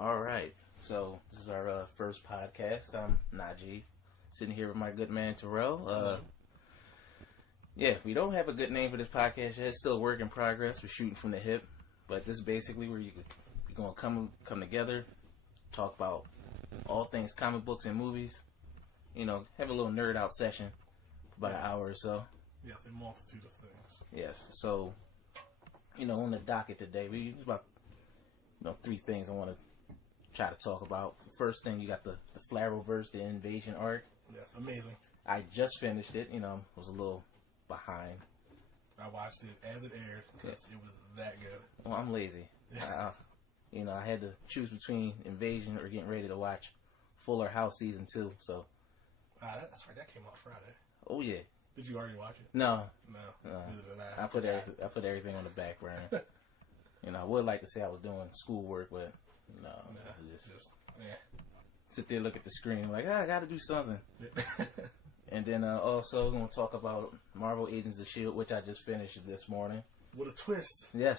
All right. So this is our first podcast. I'm Najee, sitting here with my good man Terrell. Yeah, we don't have a good name for this podcast yet. It's still a work in progress. We're shooting from the hip, but this is basically where we're gonna come together, talk about all things comic books and movies. You know, have a little nerd out session for about an hour or so. Yes, a multitude of things. Yes. So, on the docket today, there's about 3 things I want to try to talk about. First thing, you got the Flareverse, the Invasion arc. Yes, amazing. I just finished it. Was a little behind. I watched it as it aired because it was that good. Well, I'm lazy. I had to choose between Invasion or getting ready to watch Fuller House season 2. So. That's right. That came out Friday. Oh yeah. Did you already watch it? No. Neither did I. I put everything on the back burner. I would like to say I was doing schoolwork, but no. Just sit there, look at the screen, like, I got to do something. And then also we're going to talk about Marvel Agents of S.H.I.E.L.D., which I just finished this morning. What a twist. Yes.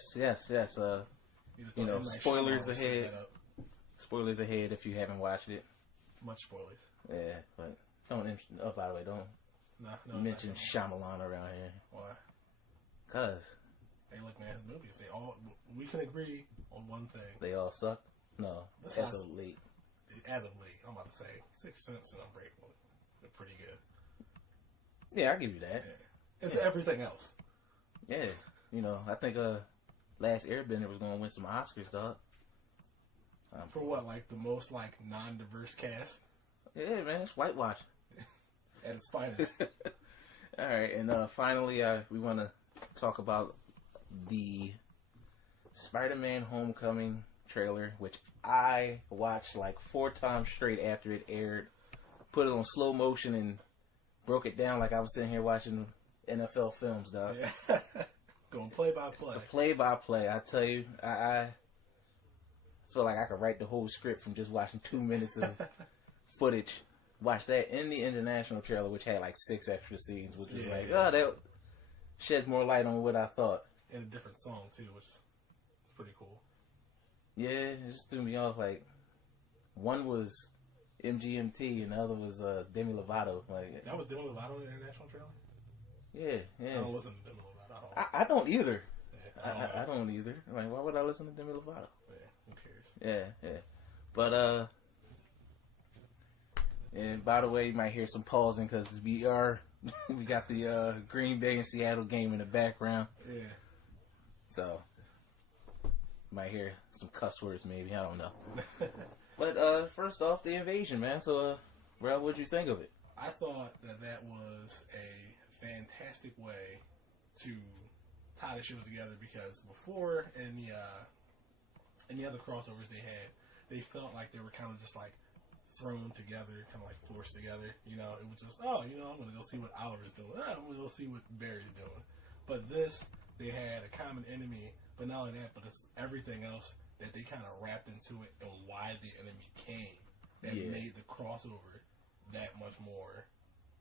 Spoilers ahead. Spoilers ahead if you haven't watched it. Much spoilers. Yeah, but don't, by the way, don't mention Shyamalan around here. Why? Cause. Hey, look, man, his movies, we can agree on one thing. They all suck? No. As of late. As of late, I'm about to say, 6 Sense and Unbreakable. They're pretty good. Yeah, I'll give you that. Yeah. It's everything else. Yeah. I think Last Airbender was going to win some Oscars, dog. For what, like the most non-diverse cast? Yeah, man, it's whitewash. At its finest. All right, and finally, we want to talk about the Spider-Man Homecoming trailer, which I watched 4 times straight after it aired. Put it on slow motion and broke it down like I was sitting here watching NFL films, dog. Yeah. Going play by play. Play by play. I tell you, I feel like I could write the whole script from just watching 2 minutes of footage. Watch that in the international trailer, which had 6 extra scenes, which was that sheds more light on what I thought. And a different song too, which is pretty cool. Yeah, it just threw me off. One was MGMT and the other was Demi Lovato. That was Demi Lovato in the international trailer? Yeah. I don't listen to Demi Lovato. I don't either. Yeah, I don't either. Why would I listen to Demi Lovato? Yeah, who cares? Yeah. But, and by the way, you might hear some pausing because we got the Green Bay and Seattle game in the background. Yeah. So, might hear some cuss words maybe. I don't know. But first off, the Invasion, man. So, Rel, what'd you think of it? I thought that was a fantastic way to tie the shows together because before in the other crossovers they felt like they were kind of just thrown together, kind of forced together. It was just, I'm going to go see what Oliver's doing. I'm going to go see what Barry's doing. But this, they had a common enemy, but not only that, but it's everything else that they kind of wrapped into it and why the enemy came that made the crossover that much more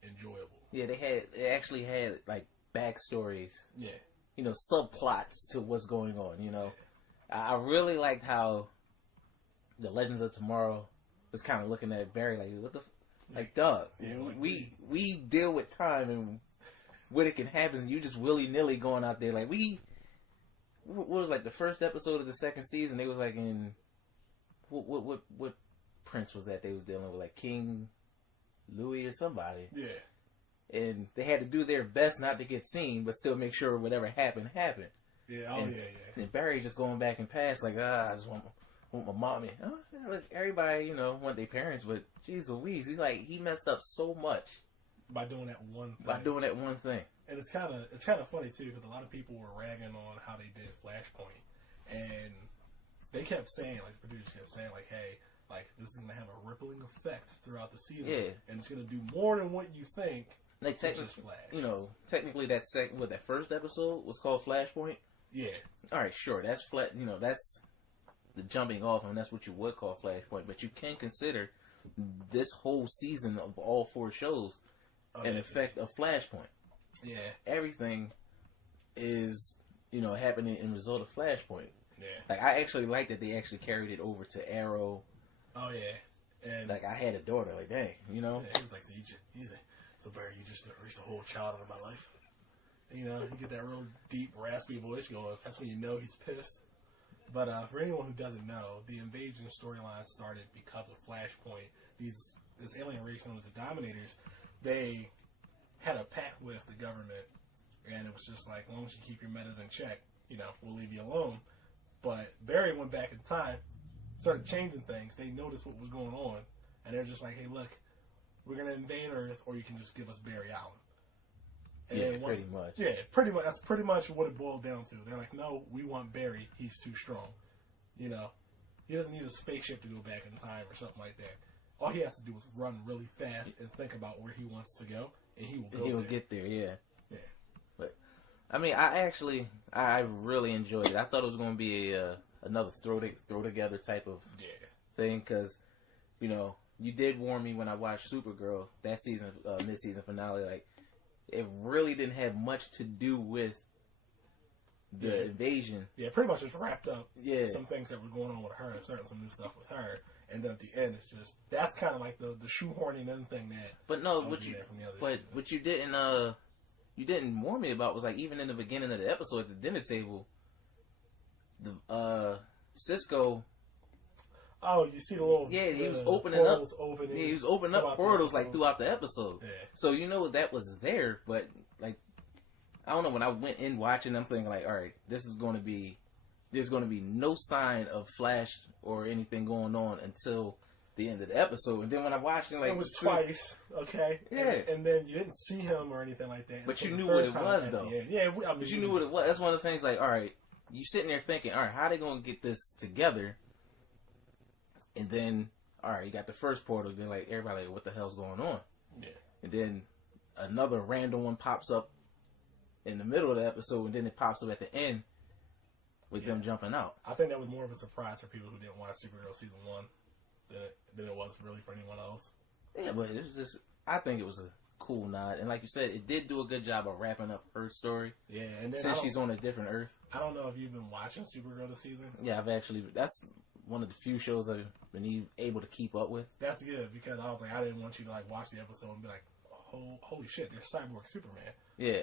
enjoyable. Yeah, they actually had backstories. Yeah. Subplots to what's going on. Yeah. I really liked how the Legends of Tomorrow was kind of looking at Barry what the dog. Yeah, we deal with time and what it can happen. And you just willy nilly going out there what was the first episode of the second season? They was in what prince was that they was dealing with King Louis or somebody. Yeah. And they had to do their best not to get seen, but still make sure whatever happened. Yeah, yeah. And Barry just going back and past I just want my mommy. Look, everybody, want their parents, but geez Louise, he messed up so much by doing that one thing. And it's kind of funny too because a lot of people were ragging on how they did Flashpoint, and they kept saying the producers kept saying hey. This is going to have a rippling effect throughout the season. Yeah. And it's going to do more than what you think. Technically that first episode was called Flashpoint? Yeah. Alright, sure. That's that's the jumping off, and that's what you would call Flashpoint. But you can consider this whole season of all 4 shows an effect of Flashpoint. Yeah. Everything is, happening in result of Flashpoint. Yeah. Like, I actually like that they actually carried it over to Arrow. Oh, yeah. And like, I had a daughter. Like, dang, you know? Yeah, he was like, so Barry, you just erased a whole child out of my life. And, you know, you get that real deep, raspy voice going. That's when you know he's pissed. But for anyone who doesn't know, the Invasion storyline started because of Flashpoint. This alien race known as the Dominators, they had a pact with the government, and it was just like, as long as you keep your metas in check, you know, we'll leave you alone. But Barry went back in time, started changing things. They noticed what was going on, and they're just like, hey, look, we're going to invade Earth, or you can just give us Barry Allen. And pretty much. Yeah, pretty much. That's pretty much what it boiled down to. They're like, no, we want Barry. He's too strong. You know, he doesn't need a spaceship to go back in time or something like that. All he has to do is run really fast and think about where he wants to go, and he will go He'll there. get there, yeah. Yeah. But, I mean, I really enjoyed it. I thought it was going to be another throw together type of thing, because, you know, you did warn me when I watched Supergirl, that season, mid-season finale, like, it really didn't have much to do with the invasion. Yeah, pretty much just wrapped up some things that were going on with her and starting some new stuff with her. And then at the end, it's just, that's kind of like the shoehorning in thing that. But no, what you didn't warn me about was, like, even in the beginning of the episode at the dinner table, the Cisco. Oh, you see the little he was opening up. Opening he was opening up portals like throughout the episode. Yeah. So you know that was there, but like I don't know. When I went in watching, I'm thinking like, all right, there's going to be no sign of Flash or anything going on until the end of the episode. And then when I watched it, like it was twice, okay, yeah, and then you didn't see him or anything like that. But you knew what it was though. Yeah, I mean, but you knew what it was. That's one of the things. Like, all right, you sitting there thinking, all right, how are they going to get this together? And then, all right, you got the first portal. Then, like, everybody, like, what the hell's going on? Yeah. And then another random one pops up in the middle of the episode, and then it pops up at the end with them jumping out. I think that was more of a surprise for people who didn't watch Supergirl season 1 than it was really for anyone else. Yeah, but it was just, I think it was a cool nod. And like you said, it did do a good job of wrapping up her story. Yeah, and then since she's on a different Earth. I don't know if you've been watching Supergirl this season. Yeah, that's one of the few shows I've been able to keep up with. That's good, because I was like, I didn't want you to like watch the episode and be like, holy shit, there's Cyborg Superman. Yeah,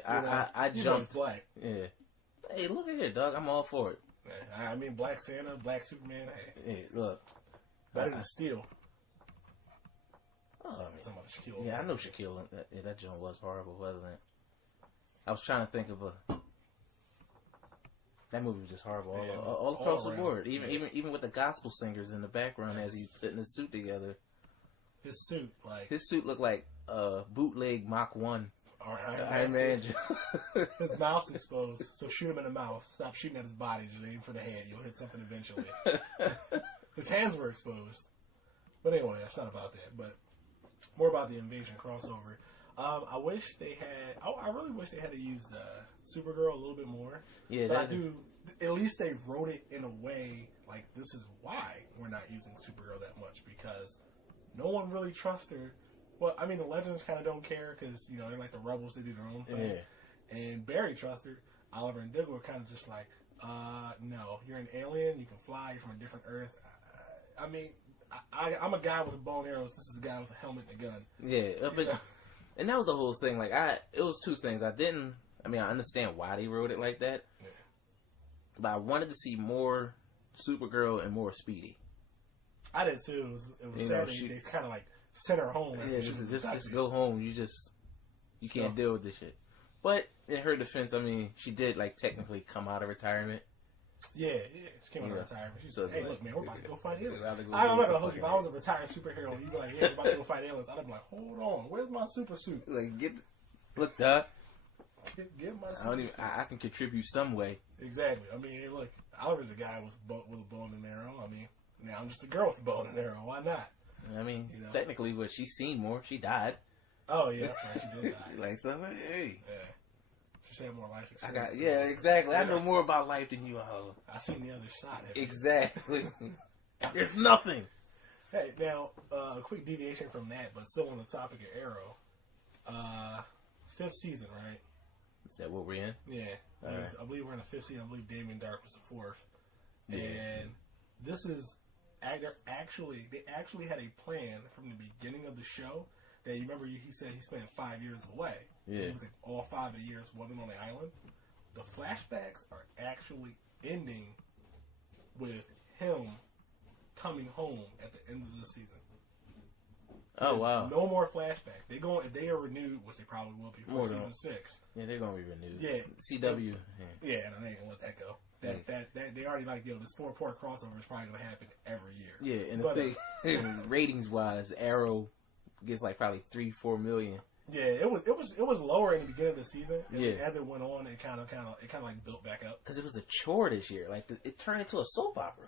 I jumped. Black. Yeah. Hey, look at here, dog. I'm all for it. I mean, Black Santa, Black Superman. Hey, look. Better than Steel. Oh, I mean, yeah, I know Shaquille. That joint was horrible, wasn't it? I was trying to think of that movie was just horrible all across the board. Even with the gospel singers in the background as he's putting his suit together. His suit looked like bootleg Mach 1. Iron Man. His mouth's exposed, so shoot him in the mouth. Stop shooting at his body. Just aim for the head. You'll hit something eventually. His hands were exposed. But anyway, that's not about that. But more about the Invasion crossover. I wish they had. I really wish they had used Supergirl a little bit more. Yeah, but I do. At least they wrote it in a way like this is why we're not using Supergirl that much, because no one really trusts her. Well, I mean, the Legends kind of don't care because you know they're like the rebels. They do their own thing. Yeah. And Barry trusts her. Oliver and Diggle are kind of just like, no, you're an alien. You can fly. You're from a different Earth. I mean, I'm a guy with a bow and arrows. This is a guy with a helmet and a gun. Yeah, but. And that was the whole thing. Like, it was two things. I understand why they wrote it like that. Yeah. But I wanted to see more Supergirl and more Speedy. I did too. It was sad they kind of like sent her home. Yeah, just go home. You can't deal with this shit. But in her defense, I mean, she did like technically come out of retirement. Yeah, she came out of retirement. She said, "Hey, look, man, we're about to go fight aliens." I'm not gonna hold you. If I was a retired superhero, and you be like, "Yeah, we're about to go fight aliens," I'd be like, "Hold on, where's my super suit?" Like, look, Doc. Get my super suit. I can contribute some way. Exactly. I mean, hey, look, Oliver's a guy with a bow and arrow. I mean, now I'm just a girl with a bow and arrow. Why not? I mean, technically, but she's seen more. She died. Oh yeah, that's right. She did die. Like, so hey. Yeah. She had more life experience. Exactly. I know more about life than you all. I seen the other side. Exactly. There's nothing. Hey, now a quick deviation from that, but still on the topic of Arrow. 5th season, right? Is that what we're in? Yeah. I believe we're in the 5th season. I believe Damien Dark was the 4th. And this is they actually had a plan from the beginning of the show. That you remember he said he spent 5 years away. Yeah. He was like all 5 of the years wasn't on the island. The flashbacks are actually ending with him coming home at the end of the season. Oh wow! No more flashbacks. If they are renewed, which they probably will be for season 6. Yeah, they're gonna be renewed. Yeah, CW. Yeah, and they ain't gonna let that go. That they already like, this 4-part crossover is probably gonna happen every year. Yeah, and the thing, ratings wise, Arrow gets like probably 3-4 million. Yeah, it was lower in the beginning of the season. Yeah. As it went on, it kind of like built back up. Because it was a chore this year. Like it turned into a soap opera.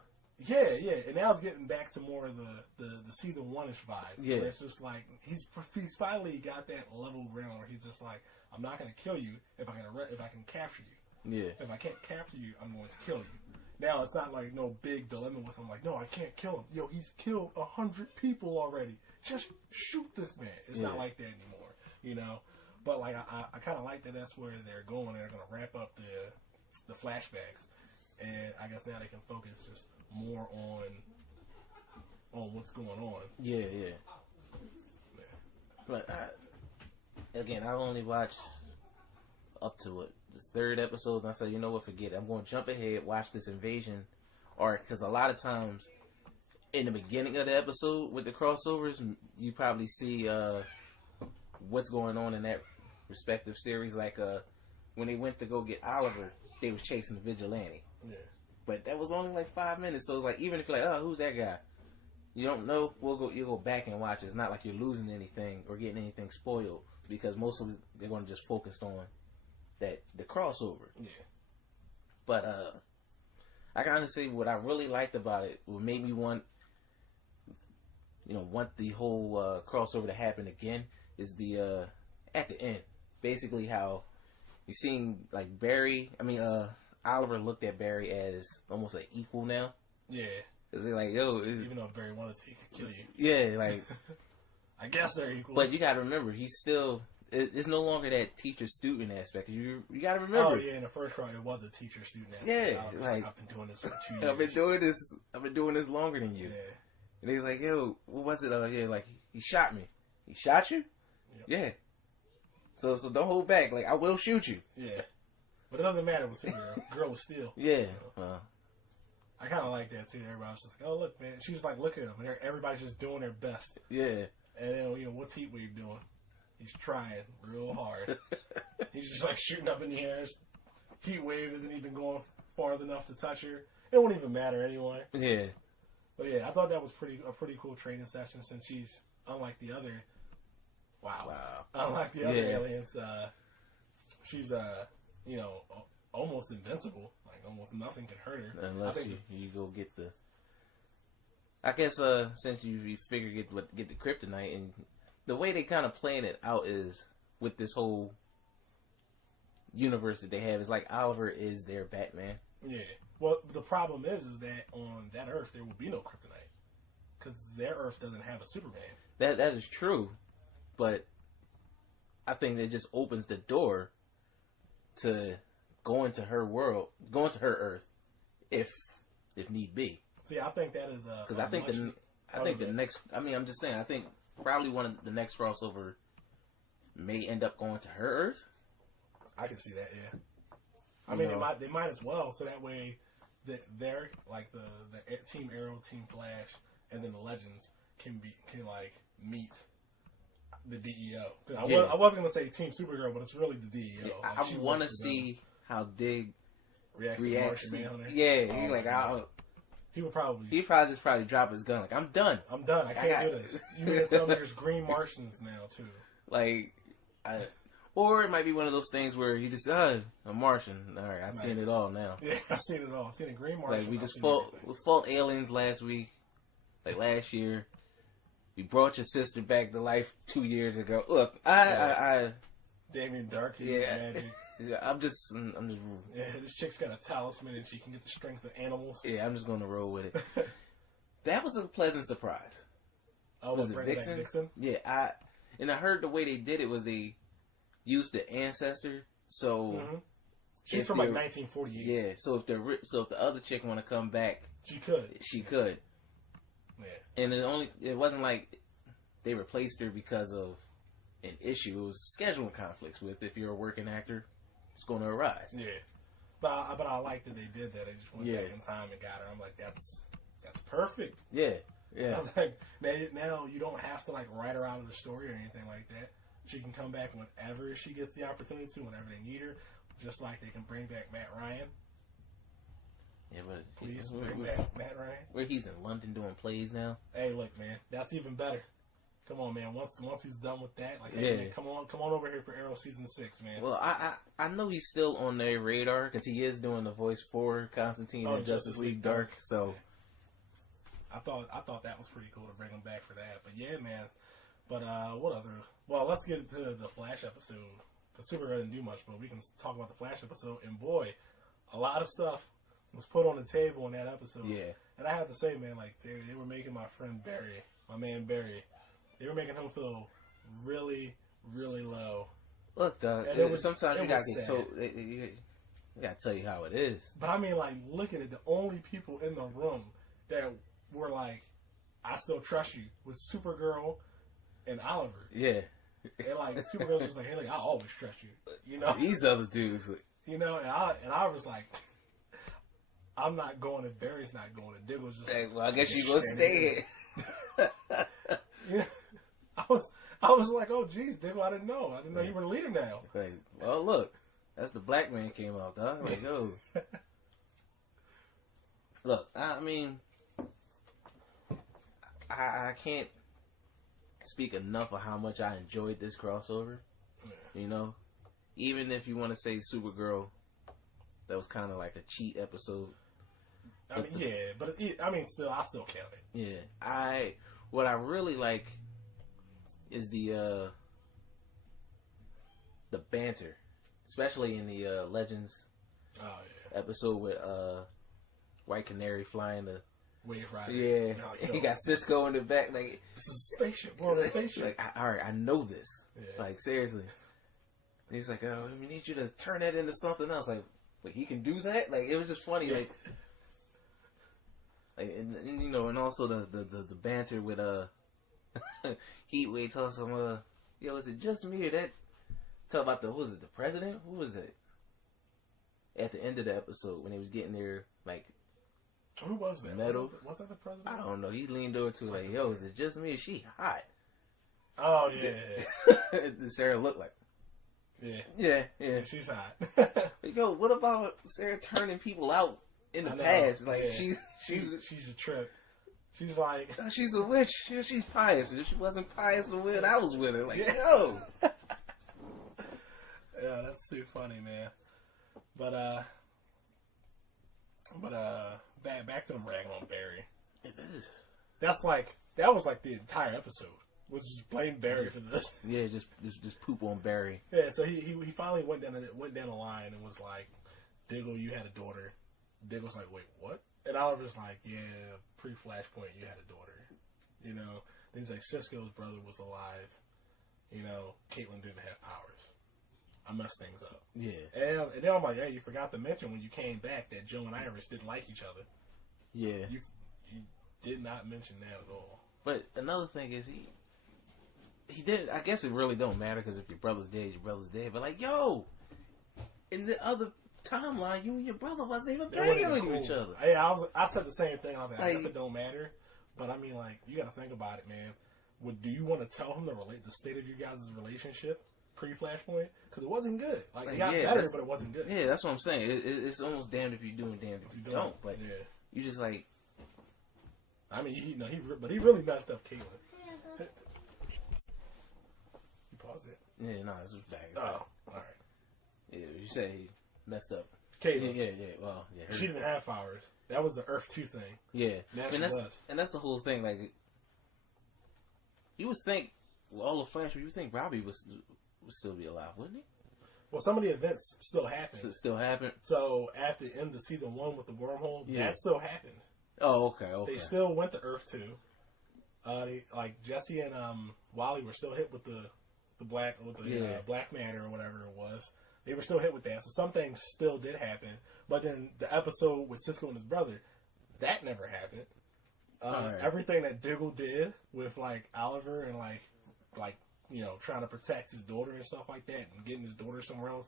Yeah, and now it's getting back to more of the season 1-ish vibe. Yeah, where it's just like he's finally got that level ground where he's just like, I'm not gonna kill you if I can capture you. Yeah. If I can't capture you, I'm going to kill you. Now it's not like no big dilemma with him. Like, no, I can't kill him. Yo, he's killed 100 people already. Just shoot this man. It's not like that anymore, you know. But like I kind of like that. That's where they're going. They're going to wrap up the flashbacks, and I guess now they can focus just more on what's going on. Yeah. But again, I only watched up to it. The 3rd episode, and I said, you know what, forget it. I'm going to jump ahead, watch this invasion arc, because a lot of times in the beginning of the episode with the crossovers, you probably see what's going on in that respective series. Like when they went to go get Oliver, they was chasing the vigilante. Yeah. But that was only like 5 minutes, so it's like, even if you're like, oh, who's that guy? You don't know. You go back and watch it. It's not like you're losing anything or getting anything spoiled, because most of they're going to just focus on the crossover. Yeah. But I can honestly say what I really liked about it, what made me want the whole crossover to happen again, is the at the end, basically how you seen like Oliver looked at Barry as almost an equal now. Yeah. Cause they're like, yo, even though Barry wanted to kill you. Yeah, like I guess they're equal. But you got to remember, he's still. It's no longer that teacher-student aspect. You got to remember. Oh yeah, in the first round it was a teacher-student aspect. Yeah, like I've been doing this for 2 years. I've been doing this longer than you. Yeah. And he's like, yo, what was it? Yeah, like he shot me. He shot you? Yep. Yeah. So don't hold back. Like I will shoot you. Yeah. But it doesn't matter with Supergirl. Girl was still. Yeah. So. I kind of like that too. Everybody's just like, oh look, man. She's like, look at him. And everybody's just doing their best. Yeah. And then what's Heatwave doing? He's trying real hard. He's just like shooting up in the air. Heatwave isn't even going far enough to touch her. It won't even matter anyway. Yeah. But yeah, I thought that was a pretty cool training session, since she's unlike the other. Wow. Unlike the other aliens, she's almost invincible. Like almost nothing can hurt her. Unless you go get the. I guess since you figure get the kryptonite, and the way they kind of playing it out is with this whole universe that they have is like Oliver is their Batman. Yeah. Well, the problem is that on that Earth there will be no kryptonite, because their Earth doesn't have a Superman. That is true, but I think that just opens the door to go into her world, go into her Earth, if need be. See, I think that is because I think the next. I mean, I'm just saying. I think probably one of the next crossover may end up going to her Earth. I can see that. Yeah. I mean, they might as well, so that way they're like the Team Arrow, Team Flash, and then the Legends can meet the DEO. I wasn't gonna say Team Supergirl, but it's really the DEO. Yeah, like, I want to see how Dig reacts. Yeah, he would probably. He'd probably drop his gun. Like, I'm done. I can't do this. You mean to tell me there's green Martians now too? Like, or it might be one of those things where he just a Martian. All right, I've seen it all now. Yeah, I've seen it all. I've seen a green Martian. Like we just fought aliens last week, like last year. We brought your sister back to life 2 years ago. Look, I Damien Dark, magic. Yeah, I'm just. Yeah, this chick's got a talisman and she can get the strength of animals. Yeah, I'm just gonna roll with it. That was a pleasant surprise. Oh, was it Vixen? Yeah, I heard the way they did it was they used the ancestor, so She's from like 1948. Yeah, so if the other chick want to come back, she could. Yeah, and it wasn't like they replaced her because of an issue. It was scheduling conflicts with, if you're a working actor, it's going to arise. Yeah, but I like that they did that. They just went back in time and got her. I'm like, that's perfect. Yeah. Yeah. I was like, now you don't have to like write her out of the story or anything like that. She can come back whenever she gets the opportunity to, whenever they need her. Just like they can bring back Matt Ryan. Yeah, but please bring back Matt Ryan. Where he's in London doing plays now. Hey, look, man, that's even better. Come on, man. Once he's done with that, like, hey, man, come on over here for Arrow season 6, man. Well, I know he's still on their radar because he is doing the voice for Constantine in Justice League Dark. So I thought that was pretty cool to bring him back for that. But yeah, man. But what other? Well, let's get into the Flash episode. Because Supergirl didn't do much, but we can talk about the Flash episode. And boy, a lot of stuff was put on the table in that episode. Yeah. And I have to say, man, like they were making my friend Barry, my man Barry, they were making him feel really, really low. Look, dog, sometimes you gotta get told. You gotta tell you how it is. But I mean, like, look at it. The only people in the room that were like, "I still trust you," was Supergirl and Oliver. Yeah. And like Supergirl's just like, "Hey, like, I always trust you," you know. These other dudes, you know, and I was like, "I'm not going. If Barry's not going." And Dick was just like, "Well, I guess you gonna stay here." Yeah. I was like, "Oh, geez, Dick, I didn't know. I didn't know you were the leader now." Like, well, look, that's the black man came out, dog. Like, oh, look, I mean, I can't speak enough of how much I enjoyed this crossover. Yeah. You know, even if you want to say Supergirl, that was kind of like a cheat episode. I mean, still, I still count it. Yeah, what I really like is the banter, especially in the Legends episode with White Canary flying the Wave Rider. Yeah, he got Cisco in the back. Like, this is a spaceship, world spaceship. Like, all right, I know this. Yeah. Like, seriously. And he was like, "Oh, we need you to turn that into something else." Like, wait, he can do that? Like, it was just funny. Like, and you know, and also the banter with Heatwave tells him, "Yo, is it just me or that?" Talk about the president? Who was that? At the end of the episode when they was getting their like. Who was that? Metal. Was that the president? I don't know. He leaned over to like, "Yo, is it just me? Is she hot?" Oh yeah. Sarah looked like. Yeah. She's hot. Yo, what about Sarah turning people out in the past? Like she's a trip. She's like she's a witch. She's pious. If she wasn't pious, when I was with her. Like yo. Yeah, that's too funny, man. But back to them ragging on Barry. That was like the entire episode. Was just blame Barry for this. Yeah, just poop on Barry. Yeah, so he finally went down the line and was like, "Diggle, you had a daughter." Diggle's like, "Wait, what?" And Oliver's like, "Yeah, pre-Flashpoint, you had a daughter." You know, then he's like, "Cisco's brother was alive. You know, Caitlin didn't have powers. I messed things up." Yeah. And then I'm like, "Hey, you forgot to mention when you came back that Joe and Iris didn't like each other." Yeah. You did not mention that at all. But another thing is he did. I guess it really don't matter because if your brother's dead, your brother's dead. But like, yo, in the other timeline, you and your brother wasn't even banging with each other. Yeah, I said the same thing. I was like, I guess it don't matter. But I mean, like, you got to think about it, man. Do you want to tell him the state of you guys' relationship pre-Flashpoint? Because it wasn't good. Like, it got better, but it wasn't good. Yeah, that's what I'm saying. It's almost damned if you do and damned if you don't. But you just like. I mean, he really messed up Caitlin. You pause it. Yeah, no, this was back. Oh, all right. Yeah, you say he messed up. Caitlin. Yeah. Well, yeah. She didn't have powers. That was the Earth 2 thing. Yeah. And that's the whole thing. Like, you would think, with all the Flash, you would think Robbie would still be alive, wouldn't he? Well, some of the events still happened. So it still happened? So, at the end of season 1 with the wormhole, that still happened. Oh, okay. They still went to Earth 2. Jesse and Wally were still hit with the black matter or whatever it was. They were still hit with that. So some things still did happen. But then the episode with Cisco and his brother, that never happened. Right. Everything that Diggle did with like Oliver and like you know, trying to protect his daughter and stuff like that and getting his daughter somewhere else,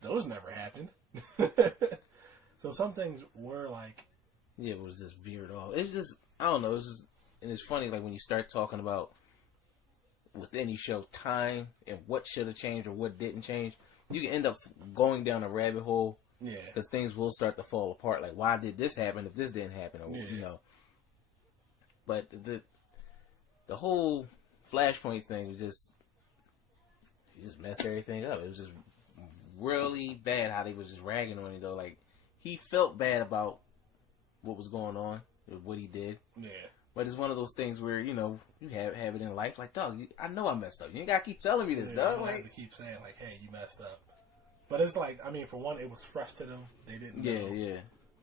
those never happened. So some things were like, yeah, it was just veered off. It's just, I don't know. It's just, and it's funny, like when you start talking about with any show time and what should have changed or what didn't change, you can end up going down a rabbit hole. yeah, Because things will start to fall apart. Like, why did this happen if this didn't happen? Or, Yeah. you know. But the whole Flashpoint thing was just, he just messed everything up. It was just really bad how they was just ragging on it, though. Like, he felt bad about what was going on, what he did. yeah. But it's one of those things where, you know, you have it in life. Like, dog, I know I messed up. You ain't got to keep telling me this, You dog. don't have Like, to keep saying like, hey, you messed up. But it's like, I mean, for one, it was fresh to them. They didn't know. yeah.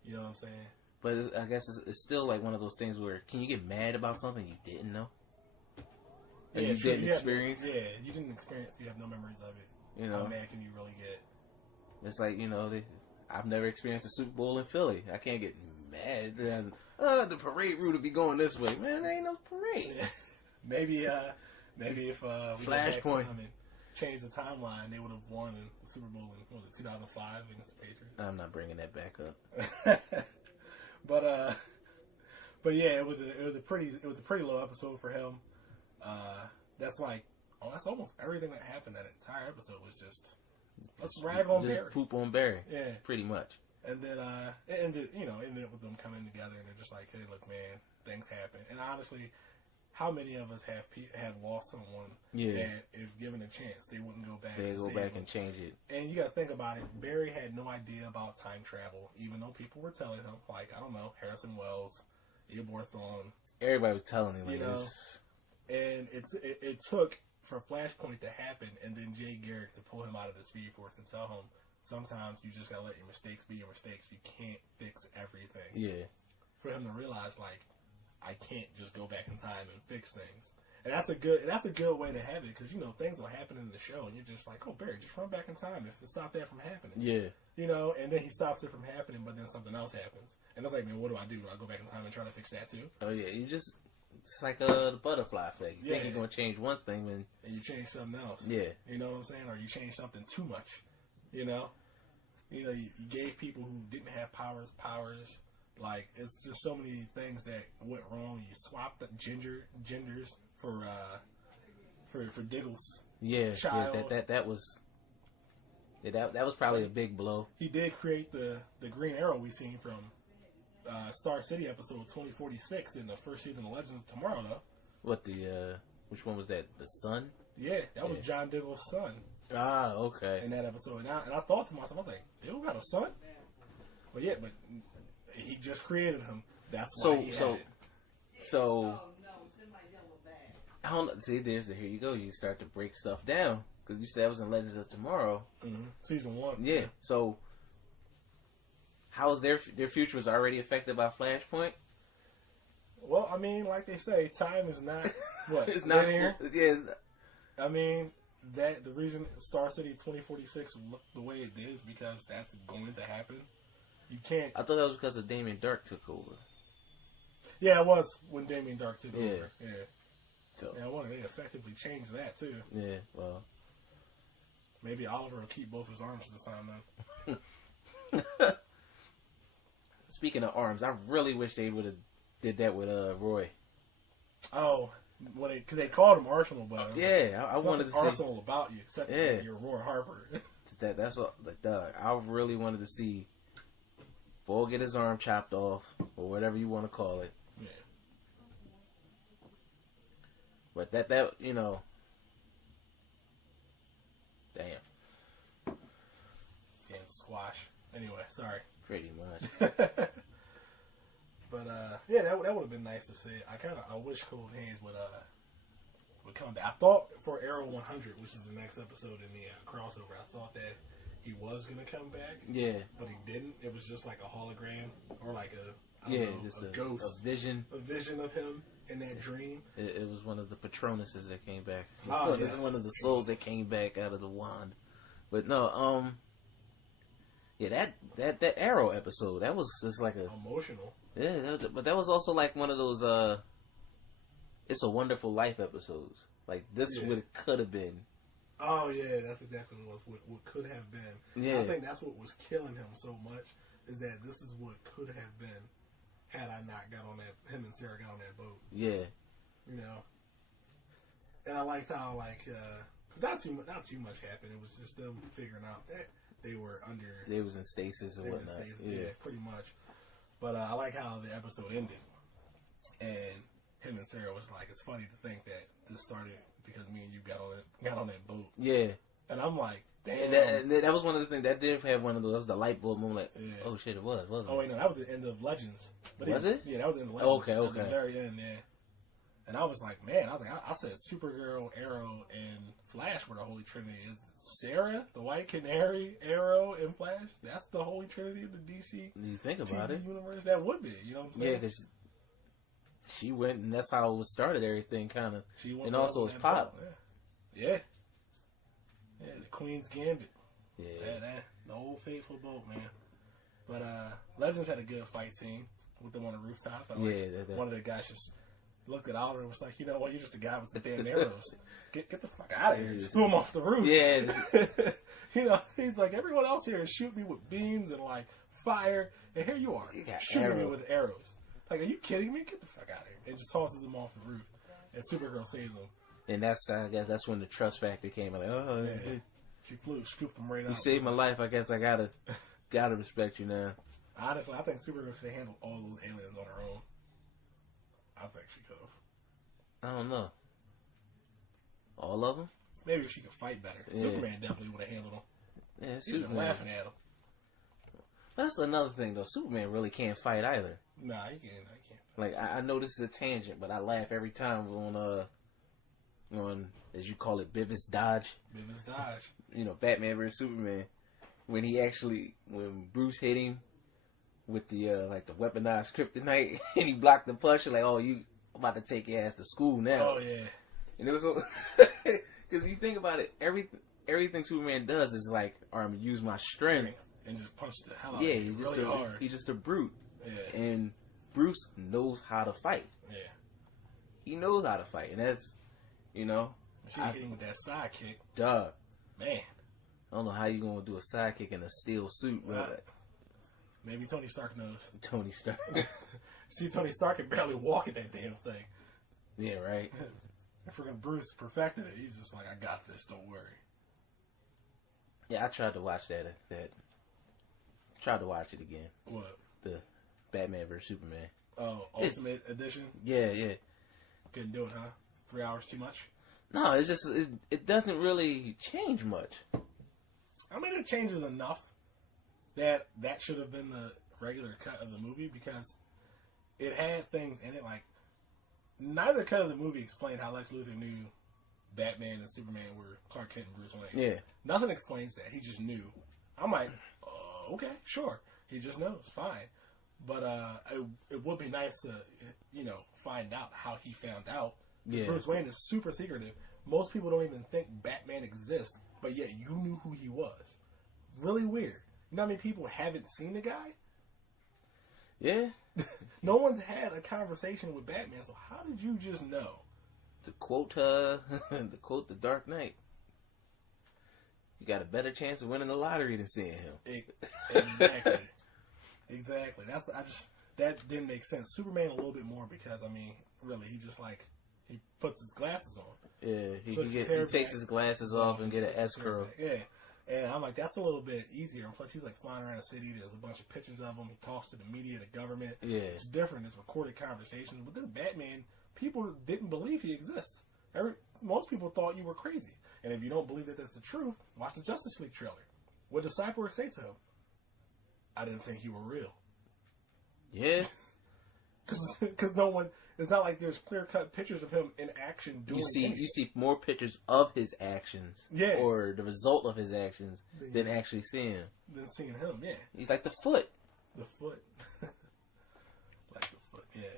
You know what I'm saying? But I guess it's still like one of those things where, can you get mad about something you didn't know? And you true. didn't experience? Yeah, you didn't experience. You have no memories of it. You know, How mad can you really get? it's like, you know, I've never experienced a Super Bowl in Philly. I can't get mad. And, the parade route would be going this way. Man, there ain't no parade. Maybe if we go back Flashpoint. time and change the timeline, they would have won the Super Bowl in, what was it, 2005 against the Patriots. I'm not bringing that back up. but yeah, it was a pretty low episode for him. That's like, that's almost everything that happened. That entire episode was just let's rag on just Barry. poop on Barry. Yeah, Pretty much. and then it ended up with them coming together, and they're just like, hey, look, man, things happen. And honestly, how many of us have lost someone that, if given a chance, they wouldn't go back? They to go save back them? and change it. And you got to think about it. Barry had no idea about time travel, even though people were telling him, like, I don't know, Harrison Wells, Eobor Thawne. Everybody was telling him, like, You know, and it took for Flashpoint to happen, and then Jay Garrick to pull him out of the Speed Force and tell him, sometimes you just gotta let your mistakes be your mistakes. You can't fix everything. Yeah. For him to realize, like, I can't just go back in time and fix things. And that's a good way to have it, because, you know, things will happen in the show, and you're just like, oh, Barry, just run back in time and stop that from happening. Yeah. You know, and then he stops it from happening, but then something else happens. And it's like, man, what do I do? Do I go back in time and try to fix that too? Oh, yeah. It's like the butterfly effect. You think Yeah. you're going to change one thing when... And you change something else. Yeah. You know what I'm saying? Or you change something too much. You know? You gave people who didn't have powers. Like, it's just so many things that went wrong. You swapped the genders for Diggle's child. That was... Yeah, that was probably a big blow. He did create the Green Arrow we seen from Star City episode 2046 in the first season of Legends of Tomorrow, though. What which one was that? The Sun? Yeah, that was John Diggle's son Ah, okay. in that episode. And I thought to myself, I was like, Diggle got a son? But yeah, but he just created him. That's why he had it. So, I don't know. See, here you go. You start to break stuff down. Because you said that was in Legends of Tomorrow. Mm-hmm. Season 1. Yeah. So, how's their future was already affected by Flashpoint? Well, I mean, like they say, time is not what It's not linear. Yeah. I mean, that the reason Star City 2046 looked the way it did is because that's going to happen. You can't. I thought that was because of Damien Dark took over. Yeah, it was when Damien Dark took Yeah. over. Yeah. So, Yeah, I wonder they effectively changed that too. yeah. Well. Maybe Oliver will keep both his arms this time then. Speaking of arms, I really wish they would have did that with Roy. Oh, because they called him Arsenal, but Yeah, I wanted to see Arsenal about you, except that you're Roy Harper. that's what like that. I really wanted to see Bull get his arm chopped off or whatever you want to call it. Yeah. But that you know, damn, Squash. Anyway, sorry. pretty much. But yeah, that would have been nice to see. I wish Cold Hands would come back. I thought for Arrow 100, which is the next episode in the crossover, I thought that he was gonna come back. Yeah, But he didn't. It was just like a hologram or like a just a ghost, a vision. a vision of him in that dream. It was one of the Patronuses that came back. Oh, yes. One of the souls that came back out of the wand. But no, Yeah, that Arrow episode, that was just like a emotional. Yeah, but that was also like one of those It's a Wonderful Life episodes. Like this would could have been. Oh yeah, that's exactly what it was. What could have been. Yeah. I think that's what was killing him so much is that this is what could have been had I not got on that. Him and Sarah got on that boat. Yeah. You know. And I liked how because not too much happened. It was just them figuring out that they were under. They was in stasis or whatnot. Yeah, pretty much. But I like how the episode ended, and him and Sarah was like, "It's funny to think that this started because me and you got on that boat." Yeah, and I'm like, "Damn!" And that was one of the things that did have one of those. That was the light bulb moment. Like, oh shit, it was, wasn't it? Oh wait, no, that was the end of Legends. But was it? Yeah, that was the end of Legends. Okay. At the very end, yeah. And I was like, man, I said Supergirl, Arrow, and Flash were the Holy Trinity. Is Sarah, the White Canary, Arrow, and Flash? That's the Holy Trinity of the DC. You think about TV universe? That would be. You know what I'm saying? Yeah, because she went, and that's how it started. Everything kind of, and also it's Boat, Pop. Yeah, the Queen's Gambit. Yeah, the old faithful boat, man. But Legends had a good fight scene with them on the rooftop. One of the guys just looked at Oliver and was like, you know what, you're just a guy with some damn arrows. Get the fuck out of here. Just threw him off the roof. Yeah. You know, he's like, everyone else here is shooting me with beams and like fire, and here you are shooting me with arrows. Like, are you kidding me? Get the fuck out of here. And just tosses him off the roof. And Supergirl saves him. And I guess that's when the trust factor came. Like, she scooped him right out. You saved my life. I guess I gotta respect you now. Honestly, I think Supergirl could have handled all those aliens on her own. I think she could have. I don't know. All of them? Maybe if she could fight better. Yeah. Superman definitely would have handled them. Yeah, Superman laughing at him. That's another thing, though. Superman really can't fight either. Nah, he can't. Like, I know this is a tangent, but I laugh every time on as you call it, Beavis Dodge. Beavis Dodge. You know, Batman vs Superman. When Bruce hit him with the the weaponized kryptonite, and he blocked the punch. You're like, oh, I'm about to take your ass to school now. Oh yeah. And it was so because you think about it, everything Superman does is like, I'm gonna use my strength and just punch the hell out of him. He's really hard. He's just a brute. Yeah. And Bruce knows how to fight. Yeah. He knows how to fight, and that's She hitting with that sidekick. Duh. Man. I don't know how you gonna do a sidekick in a steel suit, but maybe Tony Stark knows. Tony Stark. See, Tony Stark can barely walk in that damn thing. Yeah, right. If Bruce perfected it, he's just like, I got this, don't worry. Yeah, I tried to watch that. Tried to watch it again. What? The Batman vs Superman. Oh, Ultimate Edition? Yeah. Couldn't do it, huh? 3 hours too much? No, it's just, it doesn't really change much. I mean, it changes enough that should have been the regular cut of the movie because it had things in it like neither cut of the movie explained how Lex Luthor knew Batman and Superman were Clark Kent and Bruce Wayne. Yeah. Nothing explains that. He just knew. I'm like, okay, sure. He just knows. Fine. But it would be nice to, find out how he found out. Yeah. Bruce Wayne is super secretive. Most people don't even think Batman exists, but yet you knew who he was. Really weird. You know how many people haven't seen the guy? Yeah. No one's had a conversation with Batman, so how did you just know? To quote the Dark Knight, you got a better chance of winning the lottery than seeing him. Exactly. Exactly. That didn't make sense. Superman a little bit more because really he just he puts his glasses on. Yeah, he takes his glasses off and get an S curl. Yeah. And I'm like, that's a little bit easier. And plus, he's flying around the city. There's a bunch of pictures of him. He talks to the media, the government. Yeah. It's different. It's recorded conversations. But this Batman, people didn't believe he exists. Most people thought you were crazy. And if you don't believe that that's the truth, watch the Justice League trailer. What did Cyborg say to him? I didn't think you were real. Yeah. Because no one... It's not like there's clear-cut pictures of him in action doing anything. You see more pictures of his actions, or the result of his actions, than actually seeing him. Than seeing him, yeah. He's like the foot. The foot. Like the foot, yeah.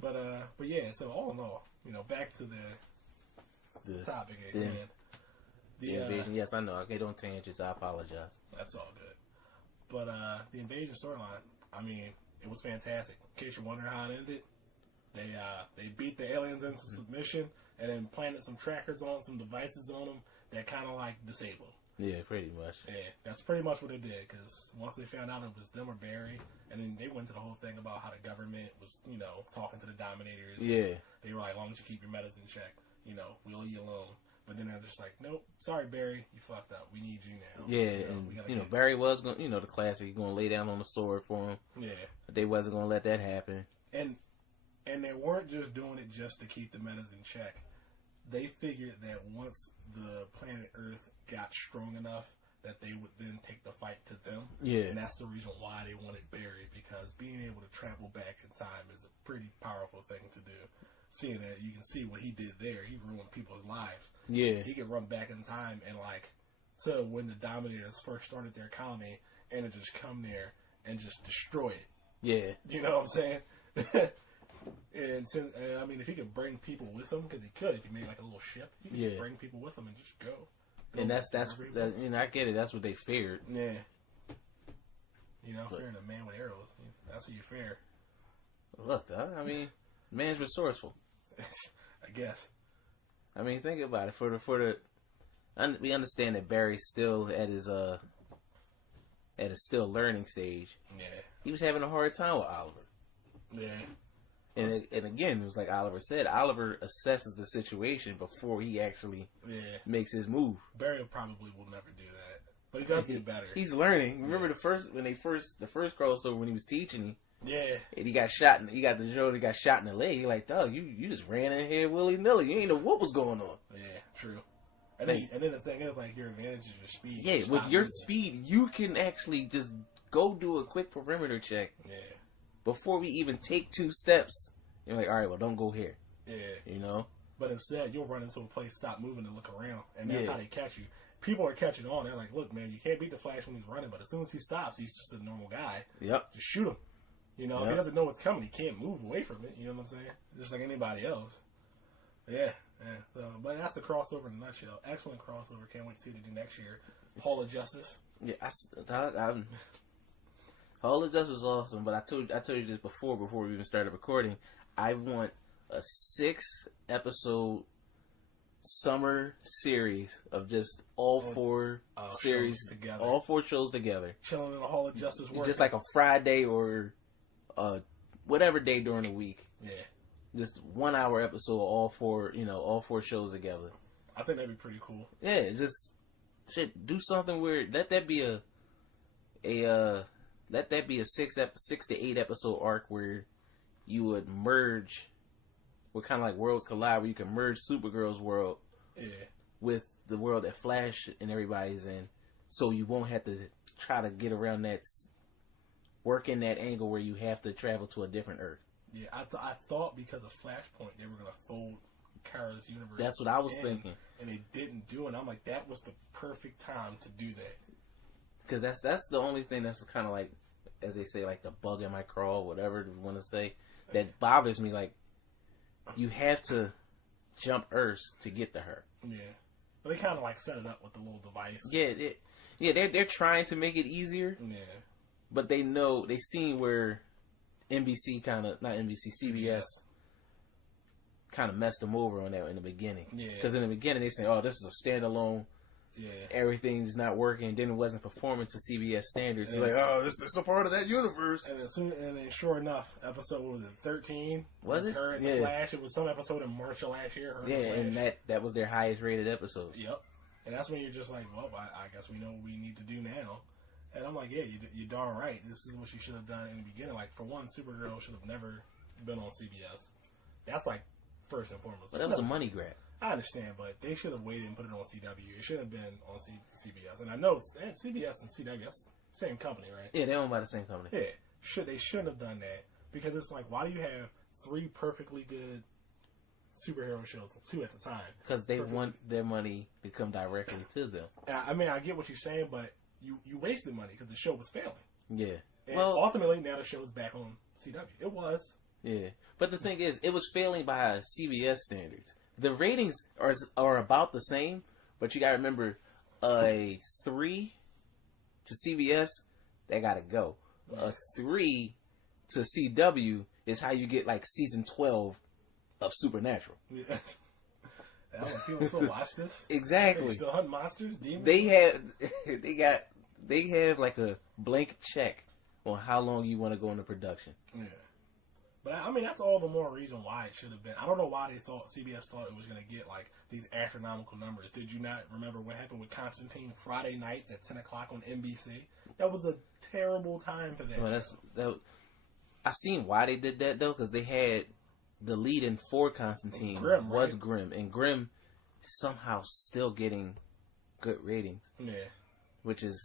But yeah, so all in all, back to the topic at hand. The invasion, yes, I know. I get on tangents. I apologize. That's all good. But the invasion storyline, I mean, it was fantastic. In case you're wondering how it ended, they beat the aliens into submission and then planted some trackers on some devices on them that kind of like disabled. Yeah, pretty much. Yeah, that's pretty much what they did. Because once they found out it was them or Barry, and then they went to the whole thing about how the government was, talking to the Dominators. Yeah, they were like, as long as you keep your medicine in check, we'll leave you alone. But then they're just like, nope, sorry, Barry, you fucked up. We need you now. Yeah, and Barry was going, the classic, going to lay down on the sword for him. Yeah, but they wasn't going to let that happen. And they weren't just doing it just to keep the medicine in check. They figured that once the planet Earth got strong enough, that they would then take the fight to them. Yeah, and that's the reason why they wanted Barry, because being able to travel back in time is a pretty powerful thing to do. Seeing that, you can see what he did there. He ruined people's lives. Yeah. He could run back in time and, so when the Dominators first started their colony, and it just come there and just destroy it. Yeah. You know what I'm saying? and I mean, if he could bring people with him, because he could, if he made, a little ship, he could just bring people with him and just go. And that's I get it. That's what they feared. Yeah. Fearing a man with arrows. That's what you fear. Look, I mean, man's resourceful. I guess. I mean, think about it. We understand that Barry's still at his still learning stage. Yeah. He was having a hard time with Oliver. Yeah. And again, it was like Oliver said. Oliver assesses the situation before he actually makes his move. Barry probably will never do that, but he does get better. He's learning. Remember the first crossover when he was teaching him. Yeah. And he got shot. He got shot in the leg. He like, dog, you just ran in here willy nilly. You ain't know what was going on. Yeah, true. And then the thing is, your advantage is your speed. Yeah, with your speed, you can actually just go do a quick perimeter check. Yeah. Before we even take 2 steps, you're like, all right, well, don't go here. Yeah. But instead, you'll run into a place, stop moving, and look around, and that's how they catch you. People are catching on. They're like, look, man, you can't beat the Flash when he's running, but as soon as he stops, he's just a normal guy. Yep. Just shoot him. He doesn't know what's coming. He can't move away from it. You know what I'm saying? Just like anybody else. Yeah. So, but that's a crossover in a nutshell. Excellent crossover. Can't wait to see what they do next year. Hall of Justice. Yeah, Hall of Justice was awesome, but I told you this before we even started recording. I want a 6-episode summer series of just all 4 series together. All 4 shows together. Chilling in the Hall of Justice. Just like a Friday or whatever day during the week. Yeah. Just 1 hour episode, all 4 shows together. I think that'd be pretty cool. Yeah, just do something where let that be a 6 to 8 episode arc where you would merge, where kind of like worlds collide, where you can merge Supergirl's world with the world that Flash and everybody's in, so you won't have to try to get around that, work in that angle where you have to travel to a different Earth. Yeah, I thought because of Flashpoint they were gonna fold Kara's universe. That's what I was thinking, and they didn't do it. I'm like, that was the perfect time to do that. Because that's the only thing that's kind of like, as they say, like the bug in my crawl, whatever you want to say, that bothers me. Like, you have to jump Earths to get to her. Yeah, but they kind of like set it up with the little device. Yeah, they're trying to make it easier. Yeah, but they seen where CBS kind of messed them over on that in the beginning. Yeah, because in the beginning they say, "Oh, this is a standalone." Yeah, everything's not working. Then it wasn't performing to CBS standards. It's like, oh, this is a part of that universe. And then sure enough, episode, what was it, 13? Was it? Her and the Flash. It was some episode in March of last year. And that was their highest rated episode. Yep. And that's when you're just like, well, I guess we know what we need to do now. And I'm like, yeah, you're darn right. This is what you should have done in the beginning. Like, for one, Supergirl should have never been on CBS. That's like first and foremost. But that was a money grab. I understand, but they should have waited and put it on CW. It should have been on CBS. And I know CBS and CW, that's the same company, right? Yeah, they're owned by the same company. Yeah. They shouldn't have done that. Because it's like, why do you have 3 perfectly good superhero shows, 2 at the time? Because they want their money to come directly to them. I mean, I get what you're saying, but you wasted money because the show was failing. Yeah. And ultimately, now the show's back on CW. It was. Yeah. But the thing is, it was failing by CBS standards. The ratings are about the same, but you gotta remember, a 3 to CBS, They gotta go. A 3 to CW is how you get like season 12 of Supernatural. Yeah. People still watch this? Exactly. They still hunt monsters, demons? They have like a blank check on how long you want to go into production. Yeah. But I mean, that's all the more reason why it should have been. I don't know why CBS thought it was going to get like these astronomical numbers. Did you not remember what happened with Constantine Friday nights at 10 o'clock on NBC? That was a terrible time for that. I seen why they did that though, because they had the lead in for Constantine was Grimm, and Grimm somehow still getting good ratings. Yeah, which is,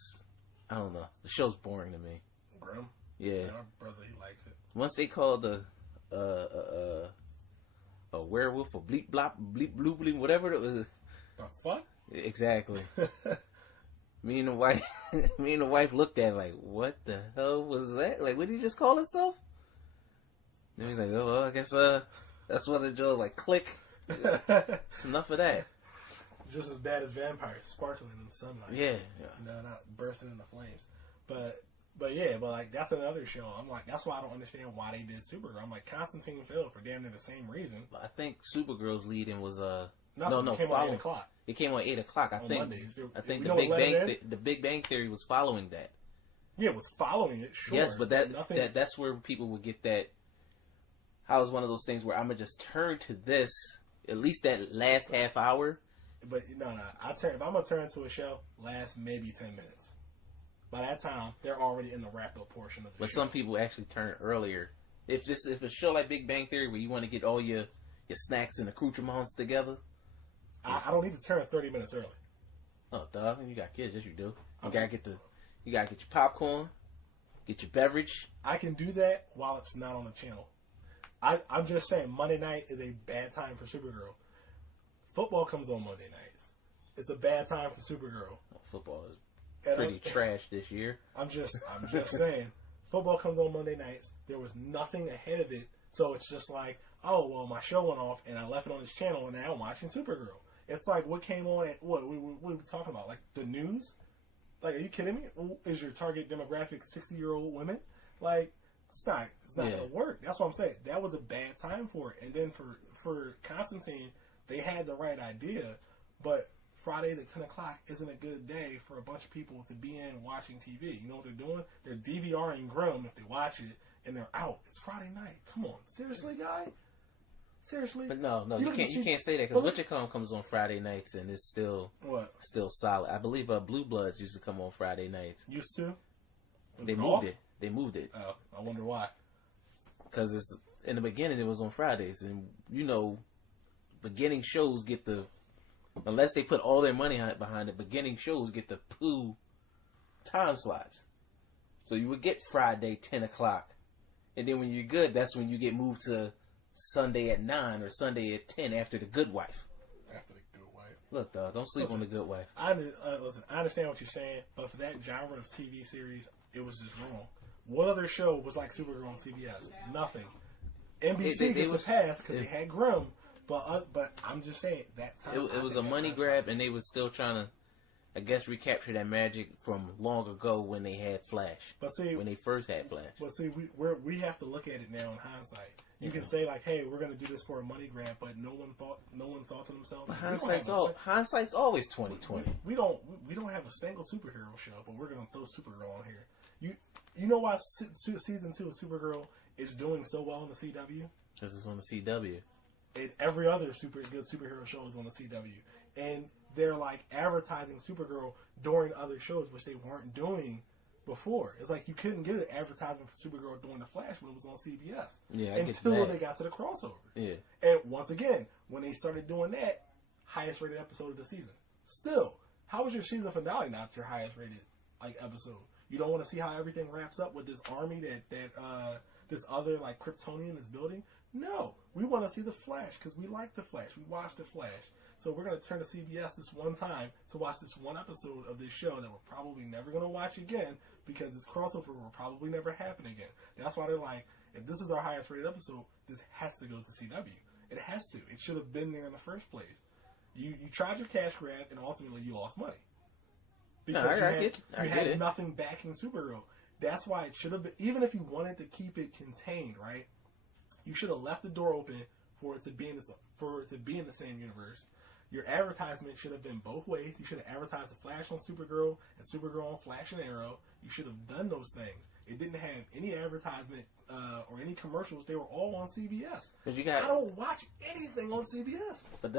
I don't know. The show's boring to me. Grimm. Yeah, our brother, he likes it. Once they called a werewolf, a bleep blop, bleep bloop bleep, whatever it was. The fuck? Exactly. Me and the wife looked at it like, what the hell was that? Like, what did he just call himself? And he's like, oh, well, I guess that's what it does. Like, click. It's enough of that. Just as bad as vampires, sparkling in the sunlight. Yeah. You know, not bursting into flames. But yeah, like that's another show. I'm like, that's why I don't understand why they did Supergirl. I'm like, Constantine failed for damn near the same reason. I think Supergirl's lead-in was no, it came on 8 o'clock. It came on 8 o'clock. I think the Big Bang Theory was following that. Yeah, it was following it. Sure. Yes, but that's where people would get that. How was one of those things where I'm gonna just turn to this at least that last half hour. But no, if I'm gonna turn to a show, last maybe 10 minutes. By that time, they're already in the wrap-up portion of the show. But some people actually turn earlier. If a show like Big Bang Theory, where you want to get all your snacks and accoutrements together, I don't need to turn 30 minutes early. Oh, dog, you got kids, yes you do. You gotta get your popcorn, get your beverage. I can do that while it's not on the channel. I'm just saying, Monday night is a bad time for Supergirl. Football comes on Monday nights. It's a bad time for Supergirl. Football is pretty trash this year. I'm just saying, football comes on Monday nights. There was nothing ahead of it, so it's just like, oh well, my show went off and I left it on this channel, and now I'm watching Supergirl. It's like, what came on at what we were talking about, like the news? Like, are you kidding me? Is your target demographic 60-year-old women? Like, it's not gonna work. That's what I'm saying. That was a bad time for it. And then for Constantine, they had the right idea, but Friday at 10 o'clock isn't a good day for a bunch of people to be in watching TV. You know what they're doing? They're DVRing Grimm if they watch it, and they're out. It's Friday night. Come on. Seriously, guy? Seriously? But no, you can't say that, because Witcher comes on Friday nights, and it's still solid. I believe Blue Bloods used to come on Friday nights. Used to? They moved it. Oh, I wonder why. Because in the beginning, it was on Fridays, and you know, beginning shows get the, unless they put all their money behind it, beginning shows get the poo time slots. So you would get Friday 10 o'clock, and then when you're good, that's when you get moved to Sunday at 9 or Sunday at 10 after The Good Wife. After The Good Wife. Look, dog, don't sleep on The Good Wife. I understand what you're saying, but for that genre of TV series, it was just wrong. What other show was like Supergirl on CBS? Nothing. NBC gets a pass because they had Grimm, but I'm just saying that time it was a money grab, and they was still trying to, I guess, recapture that magic from long ago when they had Flash. But see, when they first had Flash. But see, we have to look at it now in hindsight. You can say like, "Hey, we're going to do this for a money grab," but no one thought to themselves. Hindsight's always 20/20. We don't have a single superhero show, but we're going to throw Supergirl on here. You know why season 2 of Supergirl is doing so well on the CW? Because it's on the CW. And every other good superhero show is on the CW, and they're like advertising Supergirl during other shows, which they weren't doing before. It's like you couldn't get an advertisement for Supergirl during the Flash when it was on CBS. Yeah, until they got to the crossover. Yeah. And once again, when they started doing that, highest rated episode of the season. Still, how was your season finale not your highest rated episode? You don't want to see how everything wraps up with this army that this other Kryptonian is building? No, we want to see the Flash because we like the Flash. We watch the Flash. So we're going to turn to CBS this one time to watch this one episode of this show that we're probably never going to watch again because this crossover will probably never happen again. That's why they're like, if this is our highest rated episode, this has to go to CW. It has to. It should have been there in the first place. You tried your cash grab and ultimately you lost money. Because you had nothing backing Supergirl. That's why it should have been. Even if you wanted to keep it contained, right? You should have left the door open for it to be in the same universe. Your advertisement should have been both ways. You should have advertised the Flash on Supergirl and Supergirl on Flash and Arrow. You should have done those things. It didn't have any advertisement or any commercials. They were all on CBS. But I don't watch anything on CBS. But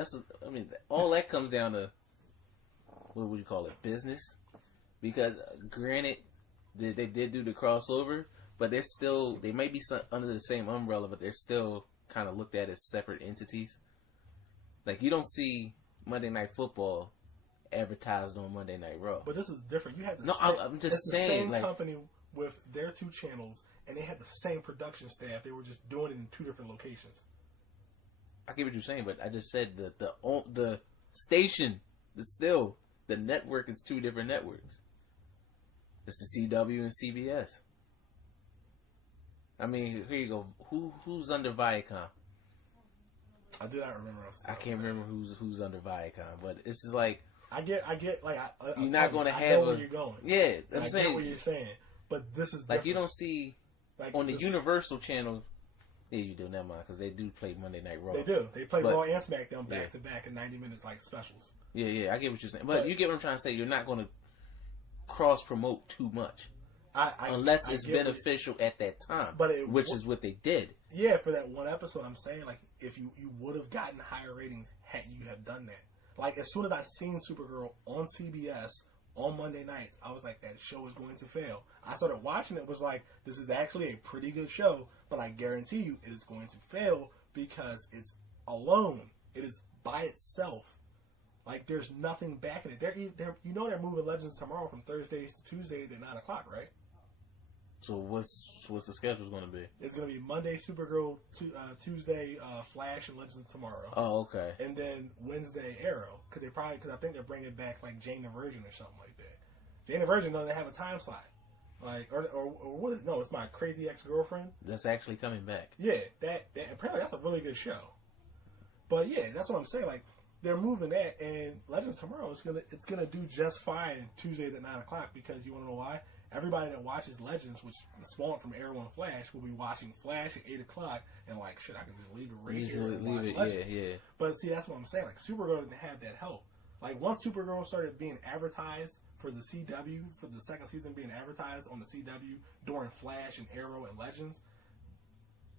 all that comes down to, what would you call it, business? Because granted, they did do the crossover, but they may be under the same umbrella, but they're still kind of looked at as separate entities. Like, you don't see Monday Night Football advertised on Monday Night Raw. But this is different. You had I'm just saying, the same like, company with their 2 channels, and they had the same production staff. They were just doing it in 2 different locations. I get what you're saying, but I just said the station, the network is 2 different networks. It's the CW and CBS. I mean, here you go. Who's under Viacom? I did not remember. I can't remember who's under Viacom, but it's just like I get. Like you're not going to have. I know where you're going. Yeah, I'm I saying get what you're saying, but this is like different. you don't see on the Universal channel. Yeah, you do. Never mind, because they do play Monday Night Raw. They do. They play Raw and SmackDown back to back in 90 minutes, like specials. Yeah, I get what you're saying, but you get what I'm trying to say. You're not going to cross promote too much. Unless it's beneficial at that time, which is what they did. Yeah, for that one episode, I'm saying, like, if you would have gotten higher ratings had you have done that. Like, as soon as I seen Supergirl on CBS on Monday nights, I was like, that show is going to fail. I started watching it, was like, this is actually a pretty good show, but I guarantee you it is going to fail because it's alone. It is by itself. Like, there's nothing backing it. They're moving Legends tomorrow from Thursdays to Tuesdays at 9 o'clock, right? So what's the schedule going to be? It's going to be Monday Supergirl, Tuesday Flash, and Legends tomorrow. Oh, okay. And then Wednesday Arrow, because I think they're bringing back like Jane the Virgin or something like that. Jane the Virgin doesn't have a time slot, like or what is no? It's My Crazy Ex-Girlfriend. That's actually coming back. Yeah, that apparently that's a really good show. But yeah, that's what I'm saying. Like, they're moving that, and Legends tomorrow it's gonna do just fine Tuesdays at 9 o'clock because you want to know why? Everybody that watches Legends, which spawned from Arrow and Flash, will be watching Flash at 8 o'clock and like, shit, I can just leave it right here and watch Legends. Yeah. But see, that's what I'm saying. Like, Supergirl didn't have that help. Like, once Supergirl started being advertised for the CW, for the second season being advertised on the CW during Flash and Arrow and Legends,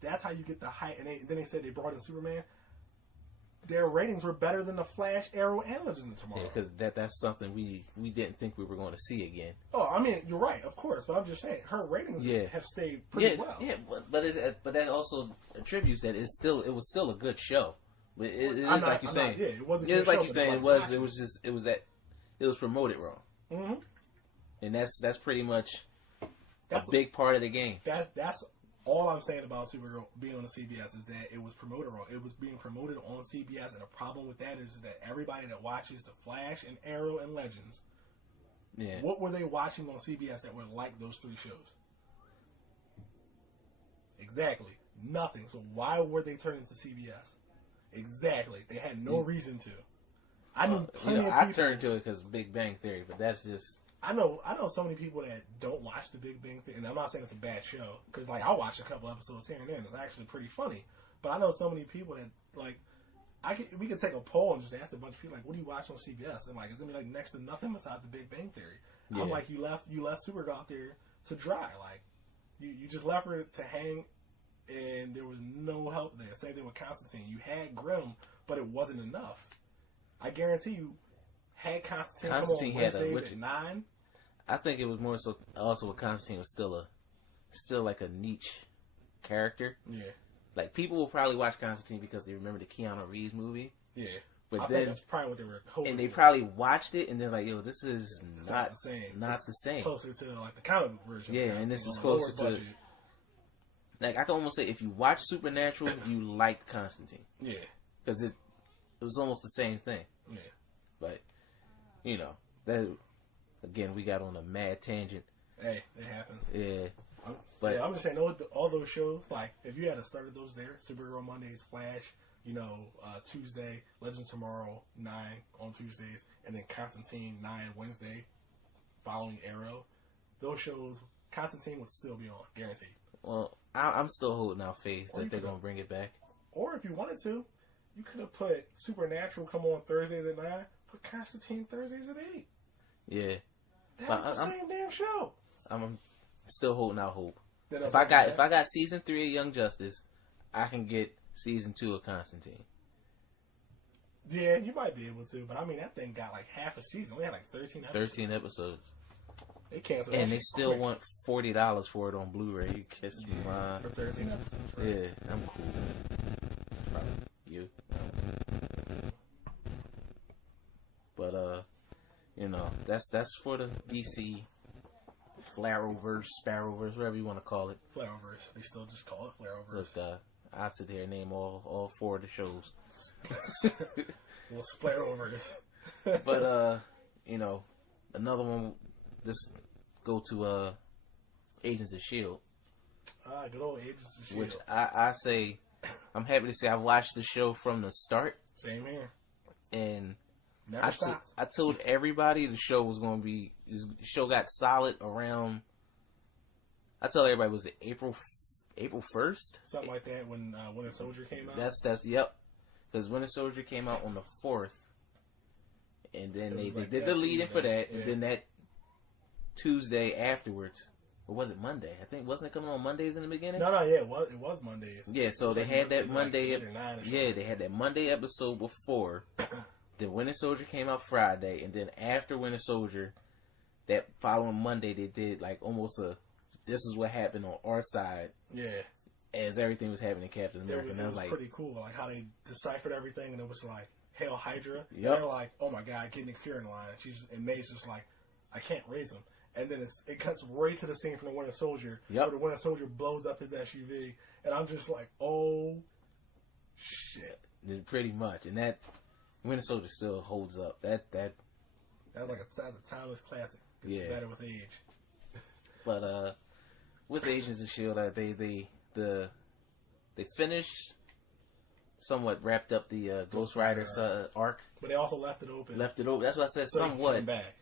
that's how you get the hype. And then they said they brought in Superman. Their ratings were better than the Flash, Arrow, and Legends tomorrow. Yeah, because that's something we didn't think we were going to see again. Oh, I mean, you're right, of course, but I'm just saying her ratings have stayed pretty well. Yeah, but that also attributes that it was still a good show. It is like you're saying. It wasn't. It's like you're saying. It was promoted wrong. Mm-hmm. And that's pretty much a big part of the game. That's all I'm saying about Supergirl being on the CBS is that it was promoted wrong. It was being promoted on CBS, and the problem with that is that everybody that watches the Flash and Arrow and Legends, what were they watching on CBS that were like those 3 shows? Exactly. Nothing. So why were they turning to CBS? Exactly. They had no reason to. I knew plenty of people. I turned to it because of Big Bang Theory, but that's just... I know so many people that don't watch the Big Bang Theory, and I'm not saying it's a bad show, because like I watched a couple episodes here and there, and it's actually pretty funny. But I know so many people that like, we could take a poll and just ask a bunch of people like, what do you watch on CBS? And like, it's gonna be like next to nothing besides the Big Bang Theory. Yeah. I'm like, you left Supergirl out there to dry, like you just left her to hang, and there was no help there. Same thing with Constantine. You had Grimm, but it wasn't enough. I guarantee you. Had Constantine come on Wednesdays at 9? I think it was more so also with Constantine was still like a niche character. Yeah. Like, people will probably watch Constantine because they remember the Keanu Reeves movie. Yeah. But I think that's probably what they were hoping. And they probably watched it and they're like, yo, this is not the same. Not the same. Closer to like the comic book version. Yeah, and this is closer to like, I can almost say if you watch Supernatural, you liked Constantine. Yeah. Because it was almost the same thing. Yeah. But you know, that again, we got on a mad tangent. Hey, it happens. Yeah. But I'm just saying, all those shows, like, if you had started those there, Supergirl Mondays, Flash, Tuesday, Legends tomorrow, 9 on Tuesdays, and then Constantine, 9 Wednesday, following Arrow, those shows Constantine would still be on, guaranteed. Well, I'm still holding out faith that they're gonna bring it back. Or if you wanted to, you could have put Supernatural come on Thursdays at 9. Put Constantine Thursdays at 8. Yeah, That's the same damn show. I'm still holding out hope. If I got season 3 of Young Justice, I can get season 2 of Constantine. Yeah, you might be able to, but I mean that thing got like half a season. We had like 13 episodes. 13 episodes. They canceled. And they still want $40 for it on Blu-ray. You kiss me, man. For 13 episodes. Right? Yeah, I'm cool. Probably you. But that's for the DC Flarrowverse, Sparrowverse, whatever you want to call it. Flarrowverse. They still just call it Flarrowverse. Look, I'll sit there and name all 4 of the shows. Well, Sparrowverse. But another one. Just go to Agents of S.H.I.E.L.D. Good old Agents of S.H.I.E.L.D. Which I say, I'm happy to say I watched the show from the start. Same here. And Never stopped. I told everybody the show was going to be... The show got solid around... I told everybody, was it April 1st? Something like that when Winter Soldier came out? Yep. Because Winter Soldier came out on the 4th. And then they did the lead-in for that. Yeah. And then that Tuesday afterwards, or was it Monday? I think, wasn't it coming on Mondays in the beginning? No, yeah, it was Mondays. Yeah, so they had that Monday. Like they had that Monday episode before. Then Winter Soldier came out Friday, and then after Winter Soldier, that following Monday they did like almost a. This is what happened on our side. Yeah. As everything was happening in Captain America, It was like, pretty cool, like how they deciphered everything, and it was like Hail Hydra. Yep. They're like, oh my god, get Nick Fury in line, and May's just like, I can't raise him. And then it cuts right to the scene from the Winter Soldier, where the Winter Soldier blows up his SUV, and I'm just like, oh shit. Pretty much, and that Winter Soldier still holds up. That's like a timeless classic. It's better with age. But with Agents of S.H.I.E.L.D., they finished, somewhat wrapped up the Ghost Rider arc. But they also left it open. That's why I said so somewhat. Back.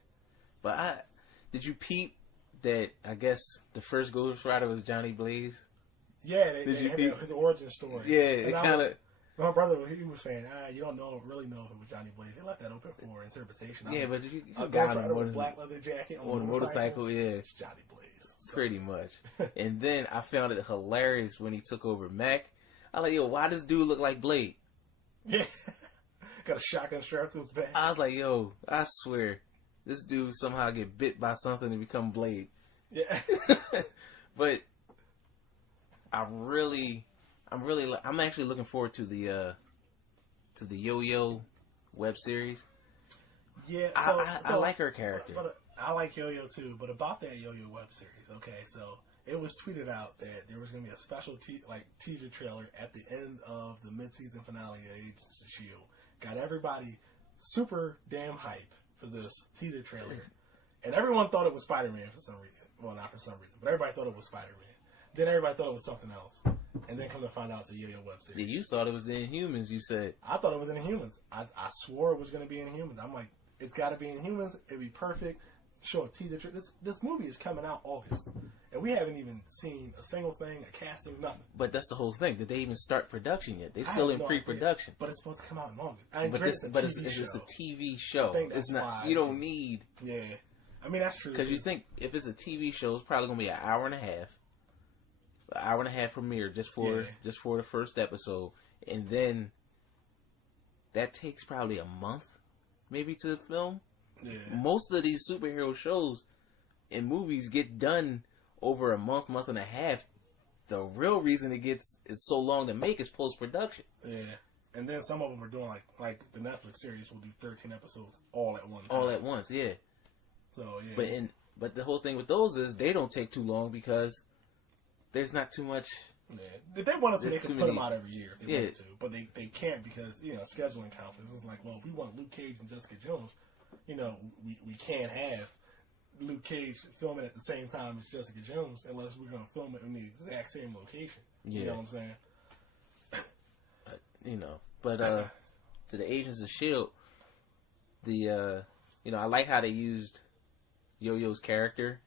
But did you peep that? I guess the first Ghost Rider was Johnny Blaze. Yeah, they had his origin story. Yeah, it kind of. My brother, he was saying, you don't really know if it was Johnny Blaze. They left that open for interpretation. Yeah, but you got him with a black leather jacket on a motorcycle. Yeah, it's Johnny Blaze. So. Pretty much. And then I found it hilarious when he took over Mac. I was like, yo, why does dude look like Blade? Yeah, got a shotgun strapped to his back. I was like, yo, I swear, this dude somehow get bit by something and become Blade. Yeah. But I'm actually looking forward to the Yo-Yo web series. Yeah, I like her character. But I like Yo-Yo too. But about that Yo-Yo web series, okay, so it was tweeted out that there was going to be a special teaser trailer at the end of the mid-season finale of Agents of S.H.I.E.L.D. Got everybody super damn hype for this teaser trailer, and everyone thought it was Spider-Man for some reason. Well, not for some reason, but everybody thought it was Spider-Man. Then everybody thought it was something else. And then come to find out it's a Yo-Yo web series. Yeah, you thought it was the Inhumans, you said. I thought it was Inhumans. I swore it was going to be Inhumans. I'm like, it's got to be Inhumans. It'd be perfect. Show a teaser. This movie is coming out August. And we haven't even seen a single thing, a casting, nothing. But that's the whole thing. Did they even start production yet? They're still in pre-production. But it's supposed to come out in August. It's a TV show. It's not. You don't need. Yeah. I mean, that's true. Because you think if it's a TV show, it's probably going to be an hour and a half premiere just for the first episode, and then that takes probably a month, maybe, to film. Yeah. Most of these superhero shows and movies get done over a month and a half. The real reason is so long to make is post production. Yeah, and then some of them are doing like the Netflix series will do 13 episodes all at once. All at once, yeah. So yeah. But the whole thing with those is they don't take too long because there's not too much. Yeah. If they wanted to, they could put them out every year if they wanted to. But they can't because, scheduling conflicts. It's like, well, if we want Luke Cage and Jessica Jones, we can't have Luke Cage filming at the same time as Jessica Jones unless we're going to film it in the exact same location. Yeah. You know what I'm saying? But to the Agents of S.H.I.E.L.D., I like how they used Yo-Yo's character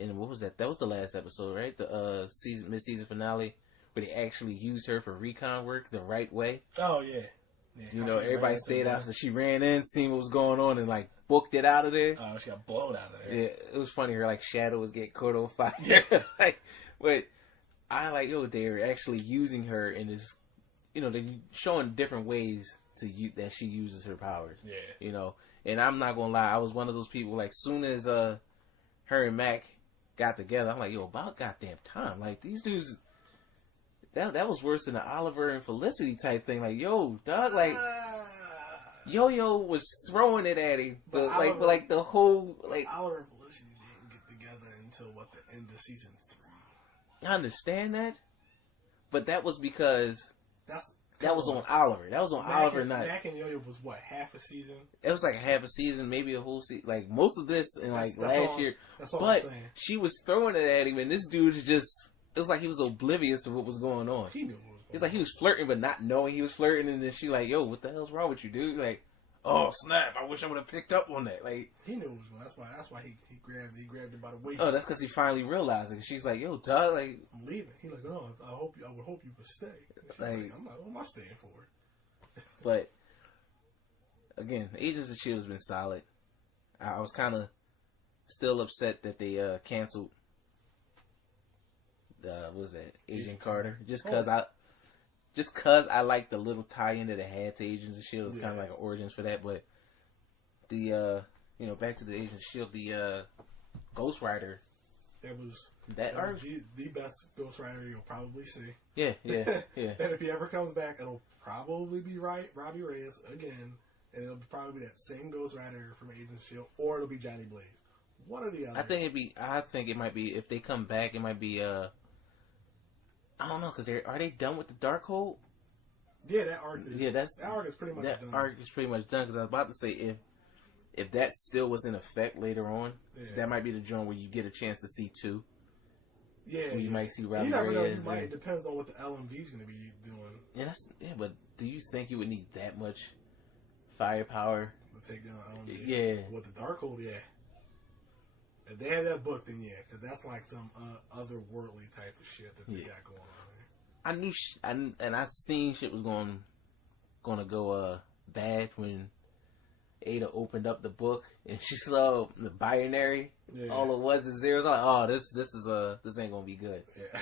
and what was that? That was the last episode, right? The mid-season finale where they actually used her for recon work the right way. Oh yeah. You know, everybody stayed out, so she ran in, seen what was going on, and like booked it out of there. Oh, she got blown out of there. Yeah, it was funny. Her like shadow was getting caught on fire. Yeah. Like, but I like, they're actually using her in this. You know, they're showing different ways that she uses her powers. Yeah. You know, and I'm not gonna lie, I was one of those people. Like, soon as her and Mac got together, I'm like, about goddamn time. Like, these dudes. That was worse than the Oliver and Felicity type thing. Like, yo, dog, like Yo-Yo was throwing it at him, but like the whole like Oliver and Felicity didn't get together until the end of season 3. I understand that, but that was because that was on Oliver. That was on Oliver, not Mac and Yo-Yo was what, half a season? It was like half a season, maybe a whole season. Like most of this in last year. That's all but I'm saying. she was throwing it at him, and this dude just. It was like he was oblivious to what was going on. He knew what was going on. It's like he was flirting, but not knowing he was flirting. And then she like, yo, what the hell's wrong with you, dude? Like, oh, snap. I wish I would have picked up on that. Like, he knew what was going on. That's why he grabbed her by the waist. Oh, that's because he finally realized it. She's like, yo, dog, like. I'm leaving. He's like, no, I would hope you would stay. Like, I'm not, what am I staying for? But, again, Agents of S.H.I.E.L.D. has been solid. I was kind of still upset that they canceled what was that, Agent Carter, just cause I like the little tie-in that it had to Agents of S.H.I.E.L.D. It was kind of like an origins for that, but the back to the Agents of S.H.I.E.L.D., the Ghost Rider, that was arc, the best Ghost Rider you'll probably see. Yeah. And if he ever comes back, it'll probably be Robbie Reyes again, and it'll probably be that same Ghost Rider from Agents of S.H.I.E.L.D., or it'll be Johnny Blaze. One or the other. I think it might be, if they come back, it might be I don't know, because are they done with the Darkhold? Yeah, that arc is. That arc is pretty much done. That arc is pretty much done, because I was about to say, if that still was in effect later on, that might be the joint where you get a chance to see 2. Yeah, where you might see Robbie You never know. Reyes. It depends on what the LMD is going to be doing. Yeah, but do you think you would need that much firepower to take down LMD? Yeah. With the Darkhold, yeah. If they have that book, then yeah, because that's like some otherworldly type of shit that they got going on there. I knew, and I seen shit was going to go bad when Ada opened up the book and she saw the binary. Yeah. All it was is zeros. I was like, oh, this ain't gonna be good. Yeah,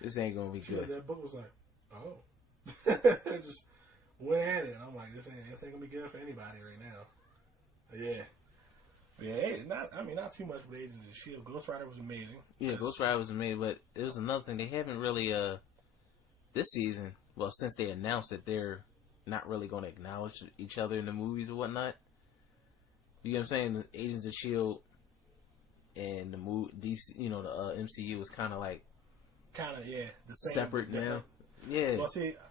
this ain't gonna be good. That book was like, oh, it just went at it. And I'm like, this ain't gonna be good for anybody right now. But yeah. Not too much with Agents of S.H.I.E.L.D. Ghost Rider was amazing. Yeah, Ghost Rider was amazing, but it was another thing. They haven't really, this season, well, since they announced that they're not really going to acknowledge each other in the movies or whatnot. You know what I'm saying? The Agents of S.H.I.E.L.D. and the DC, the MCU is kind of like... the same, separate now. Yeah.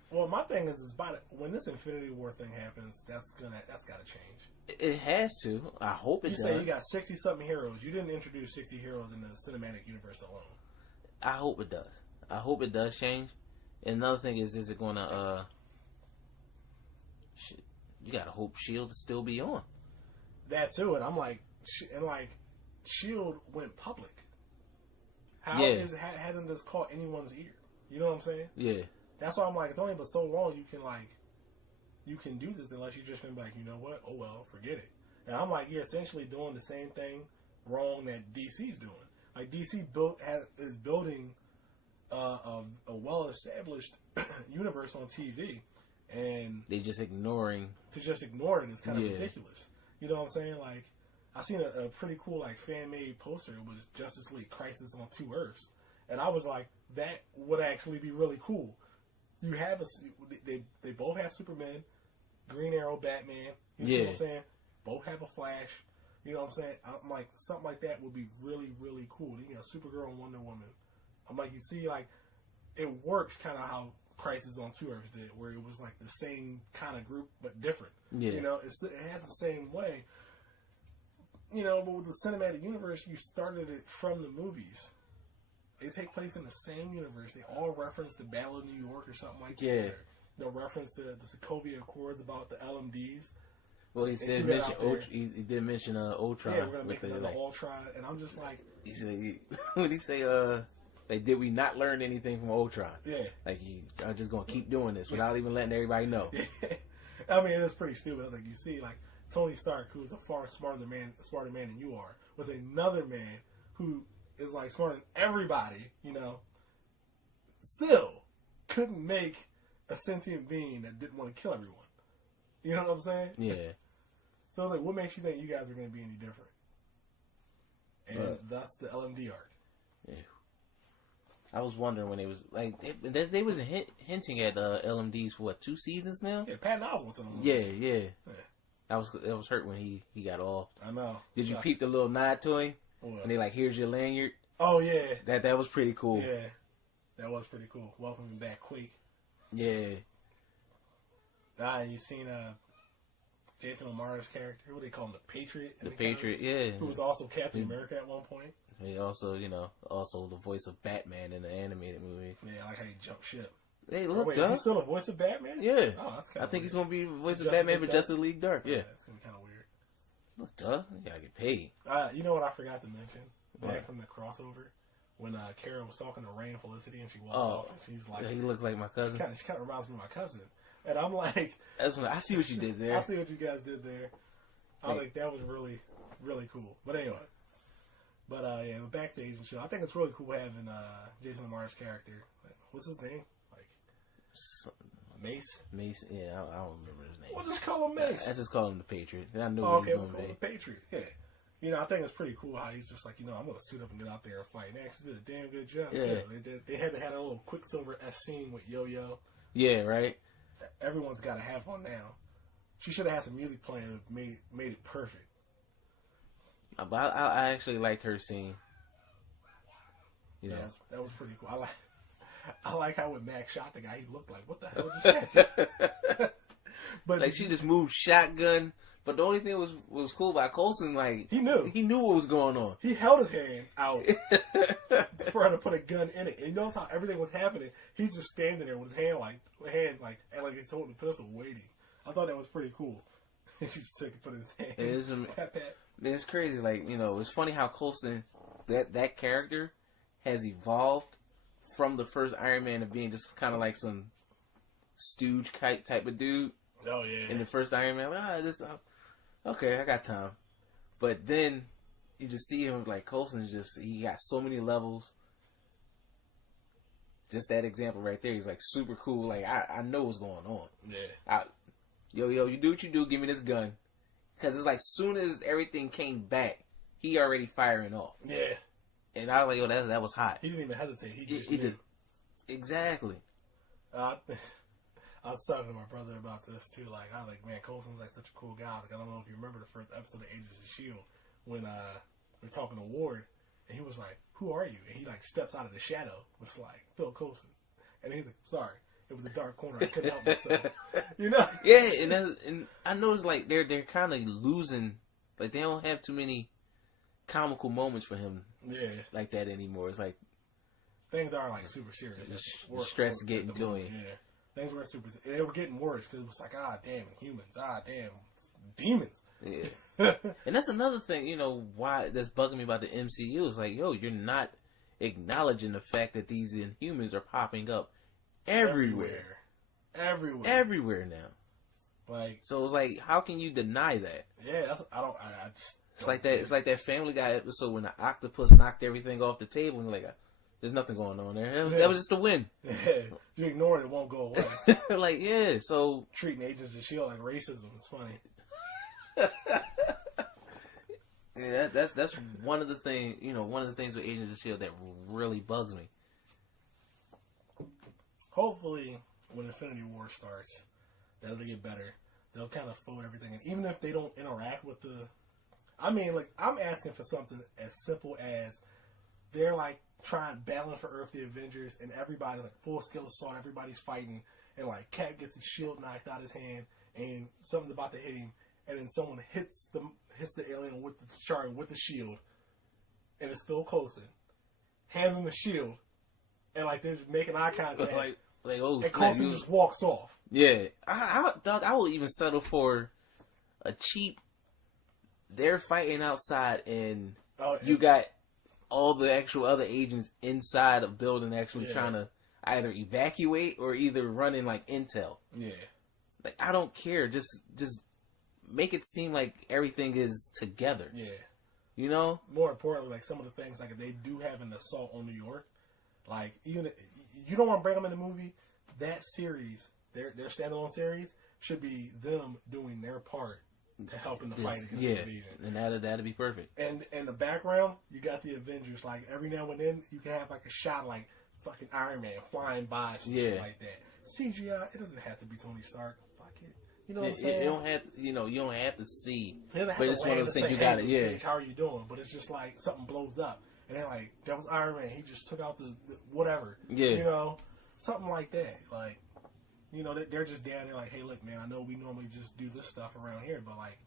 Well, my thing is when this Infinity War thing happens, that's got to change. It has to. I hope it does. You say you got 60-something heroes. You didn't introduce 60 heroes in the cinematic universe alone. I hope it does. I hope it does change. And another thing is it going to... you got to hope S.H.I.E.L.D. still be on. That too. And I'm like... S.H.I.E.L.D. went public. Hasn't this caught anyone's ear? You know what I'm saying? Yeah. That's why I'm like, it's only but so long you can do this unless you're just going to be like, you know what? Oh, well, forget it. And I'm like, you're essentially doing the same thing wrong that DC's doing. Like, DC is building a well-established universe on TV, and... They just ignoring... To just ignore it is kind of ridiculous. You know what I'm saying? Like, I seen a pretty cool, like, fan-made poster. It was Justice League Crisis on 2 Earths. And I was like, that would actually be really cool. You have they both have Superman, Green Arrow, Batman. You see what I'm saying? Both have a Flash. You know what I'm saying? I'm like, something like that would be really, really cool. Then you got Supergirl and Wonder Woman. I'm like, you see, like, it works kind of how Crisis on 2 Earths did, where it was like the same kind of group but different. Yeah. You know, it has the same way. You know, but with the cinematic universe, you started it from the movies. They take place in the same universe. They all reference the Battle of New York or something like that. They'll reference the Sokovia Accords about the LMDs. Well, he did mention he did mention Ultron. Yeah, we're gonna make another Ultron, and I'm just like, he said, when he say, like, did we not learn anything from Ultron? Yeah, like I'm just gonna keep doing this without even letting everybody know. Yeah. I mean, it's pretty stupid. Like you see, like Tony Stark, who's a far smarter man than you are, with another man who is like smarter than everybody, you know, still couldn't make a sentient being that didn't want to kill everyone. You know what I'm saying? Yeah. So like, what makes you think you guys are going to be any different? And thus the LMD arc. Yeah. I was wondering when they was like they was hinting at LMDs for what, 2 seasons now? Yeah, Patton Oswalt's in them. Yeah. I was hurt when he got off. I know. Did you peep the little nod to him? What? And they like, here's your lanyard. Oh yeah. That was pretty cool. Yeah. That was pretty cool. Welcome back, Quake. Yeah. And you seen Jason O'Mara's character? What do they call him? The Patriot? The Patriot, yeah. Who was also Captain America at one point. He also, also the voice of Batman in the animated movies. Yeah, I like how he jumped ship. Hey, look, wait, is he still the voice of Batman? Yeah. Oh, that's kind of I think weird. he's going to be the voice of Batman, but Justice League Dark. Yeah. That's going to be kind of weird. Look, duh. You got to get paid. You know what I forgot to mention? Back from the crossover, when Kara was talking to Rain Felicity and she walked off and she's like... he looks like my cousin. She kind of reminds me of my cousin. And I'm like... I see what you did there. I see what you guys did there. I was like, that was really, really cool. But anyway. But yeah, back to Agent Shield. I think it's really cool having Jason O'Mara's character. What's his name? Like Mace? Mace, yeah, I don't remember his name. We'll just call him Mace. I just call him the Patriot. I knew we'll he was call going to him the Patriot. Yeah. You know, I think it's pretty cool how he's just like, I'm going to suit up and get out there and fight. And they actually did a damn good job. Yeah. They had to have a little Quicksilver-esque scene with Yo-Yo. Yeah, right? Everyone's got to have one now. She should have had some music playing and made it perfect. I actually liked her scene. Yeah, that was pretty cool. I like how when Max shot the guy, he looked like, what the hell just happened? But like, she just moved shotgun. But the only thing was cool about Coulson, like, he knew what was going on. He held his hand out for her to put a gun in it. And he knows how everything was happening. He's just standing there with his hand like he's holding a pistol, waiting. I thought that was pretty cool. She just took it, put it in his hand. It's crazy. Like, it's funny how Coulson, that character has evolved from the first Iron Man to being just kind of like some stooge type of dude. Oh yeah. In the first Iron Man, okay, I got time. But then you just see him like Coulson's he got so many levels. Just that example right there, he's like super cool. Like I know what's going on. Yeah. Yo, you do what you do. Give me this gun, because it's like soon as everything came back, he already firing off. Yeah. And I was like, that was hot. He didn't even hesitate. He just exactly. I was talking to my brother about this too. Like, I was like, man, Coulson's like such a cool guy. Like, I don't know if you remember the first episode of Agents of S.H.I.E.L.D. when we're talking to Ward, and he was like, "Who are you?" And he like steps out of the shadow. It's like Phil Coulson, and he's like, "Sorry, it was a dark corner. I couldn't help myself." Yeah, and I noticed like they're kind of losing. Like, they don't have too many comical moments for him. Yeah, like that anymore. It's like things are like super serious. The stress getting to him. Yeah. Things were super. They were getting worse because it was like, damn humans, damn demons. Yeah, and that's another thing. Why that's bugging me about the MCU is like, you're not acknowledging the fact that these Inhumans are popping up everywhere now. Like, so it's like, how can you deny that? Yeah, that's I just. It's like that. It's like that Family Guy episode when the octopus knocked everything off the table, and you're like, there's nothing going on there. That was just a win. Yeah. If you ignore it, it won't go away. Like, yeah, so... Treating Agents of S.H.I.E.L.D. like racism is funny. Yeah, that's one of the things, one of the things with Agents of S.H.I.E.L.D. that really bugs me. Hopefully, when Infinity War starts, that'll get better. They'll kind of fold everything in. Even if they don't interact with the... I'm asking for something as simple as they're like trying battling for Earth, the Avengers, and everybody's like full scale assault. Everybody's fighting, and like Cap gets his shield knocked out his hand, and something's about to hit him, and then someone hits the alien with the shield, and it's Phil Coulson, hands him the shield, and like they're just making eye contact, and Coulson just walks off. Yeah, I will even settle for a cheap. They're fighting outside, and Oh, you got all the actual other agents inside a building actually trying to either evacuate or either running like intel. Yeah. Like, I don't care. Just make it seem like everything is together. Yeah. You know? More importantly, like some of the things, like if they do have an assault on New York, like even if, you don't want to bring them in the movie. That series, their standalone series, should be them doing their part to help in the fight against the invasion. And that'd be perfect. And in the background, you got the Avengers. Like every now and then, you can have like a shot like fucking Iron Man flying by, some shit like that. CGI, it doesn't have to be Tony Stark. Fuck it. You know what I'm saying? You don't have, you don't have to see. But it's one of those things you got to, how are you doing? But it's just like something blows up, and then like that was Iron Man. He just took out the whatever. Yeah. You know, something like that. Like, you know, they're just down there like, hey, look, man, I know we normally just do this stuff around here, but like,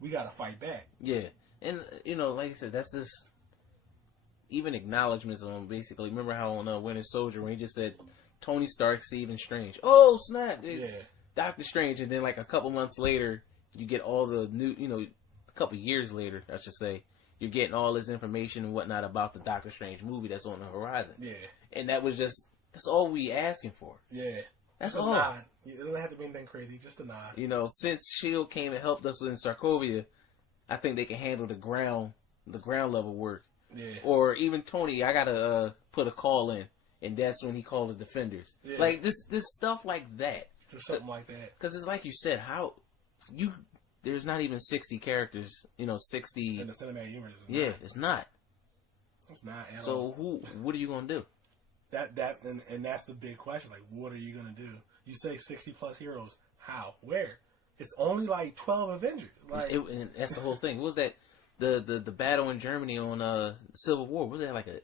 we got to fight back. Yeah, and like I said, that's just even acknowledgments on basically. Remember how on Winter Soldier when he just said Tony Stark, Stephen Strange. Oh snap! Doctor Strange, and then like a couple months later, you get all the new, a couple years later, I should say, you're getting all this information and whatnot about the Doctor Strange movie that's on the horizon. Yeah, and that's all we asking for. Yeah, that's just all. A nod. It doesn't have to be anything crazy, just a nod. Since Shield came and helped us in Sokovia, I think they can handle the ground level work. Yeah. Or even Tony, I gotta put a call in, and that's when he called the Defenders. Yeah. Like this stuff like that. Just something like that. Because it's like you said, there's not even 60 characters, 60 in the cinematic universe. It's not. It's not at all. So what are you gonna do? And that's the big question. Like, what are you gonna do? You say 60 plus heroes. How? Where? It's only like 12 Avengers. Like, and that's the whole thing. What was that? The battle in Germany on Civil War, was that like a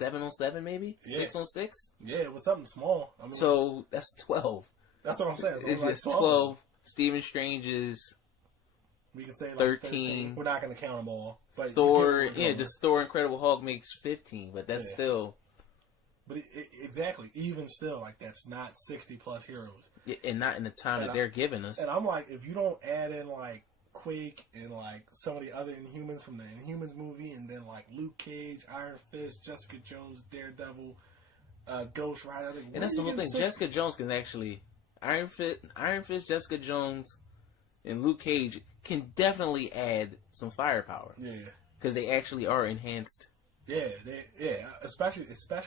7-on-7 maybe? 6-on-6? Yeah, it was something small. I mean, so that's 12. That's what I'm saying. It's like 12. Stephen Strange is we can say like 13. We're not going to count them all. But Thor, just Thor Incredible Hulk makes 15, but that's still... But exactly, even still, like, that's not 60 plus heroes. Yeah, and not in the time that they're giving us. And I'm like, if you don't add in, like, Quake and, like, some of the other Inhumans from the Inhumans movie, and then, like, Luke Cage, Iron Fist, Jessica Jones, Daredevil, Ghost Rider. Like, and that's the whole thing. 60? Jessica Jones can actually... Iron Fist, Jessica Jones, and Luke Cage can definitely add some firepower. Yeah. Because they actually are enhanced... Yeah, especially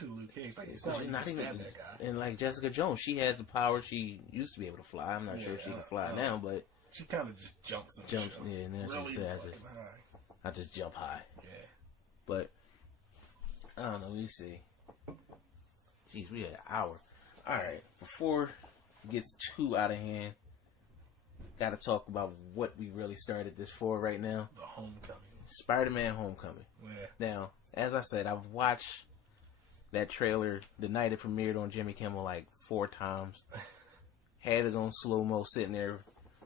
Luke Cage. Like, it's not even that guy. And like Jessica Jones, she has the power. She used to be able to fly. I'm not sure if she can fly now, but she kind of just jumps. Yeah, now really she says I just jump high. Yeah, but I don't know. We see. Jeez, we had an hour. All right, before it gets too out of hand, got to talk about what we really started this for right now. The Homecoming. Spider-Man Homecoming. Yeah. Now, as I said, I've watched that trailer the night it premiered on Jimmy Kimmel like 4 times. Had it on slow-mo sitting there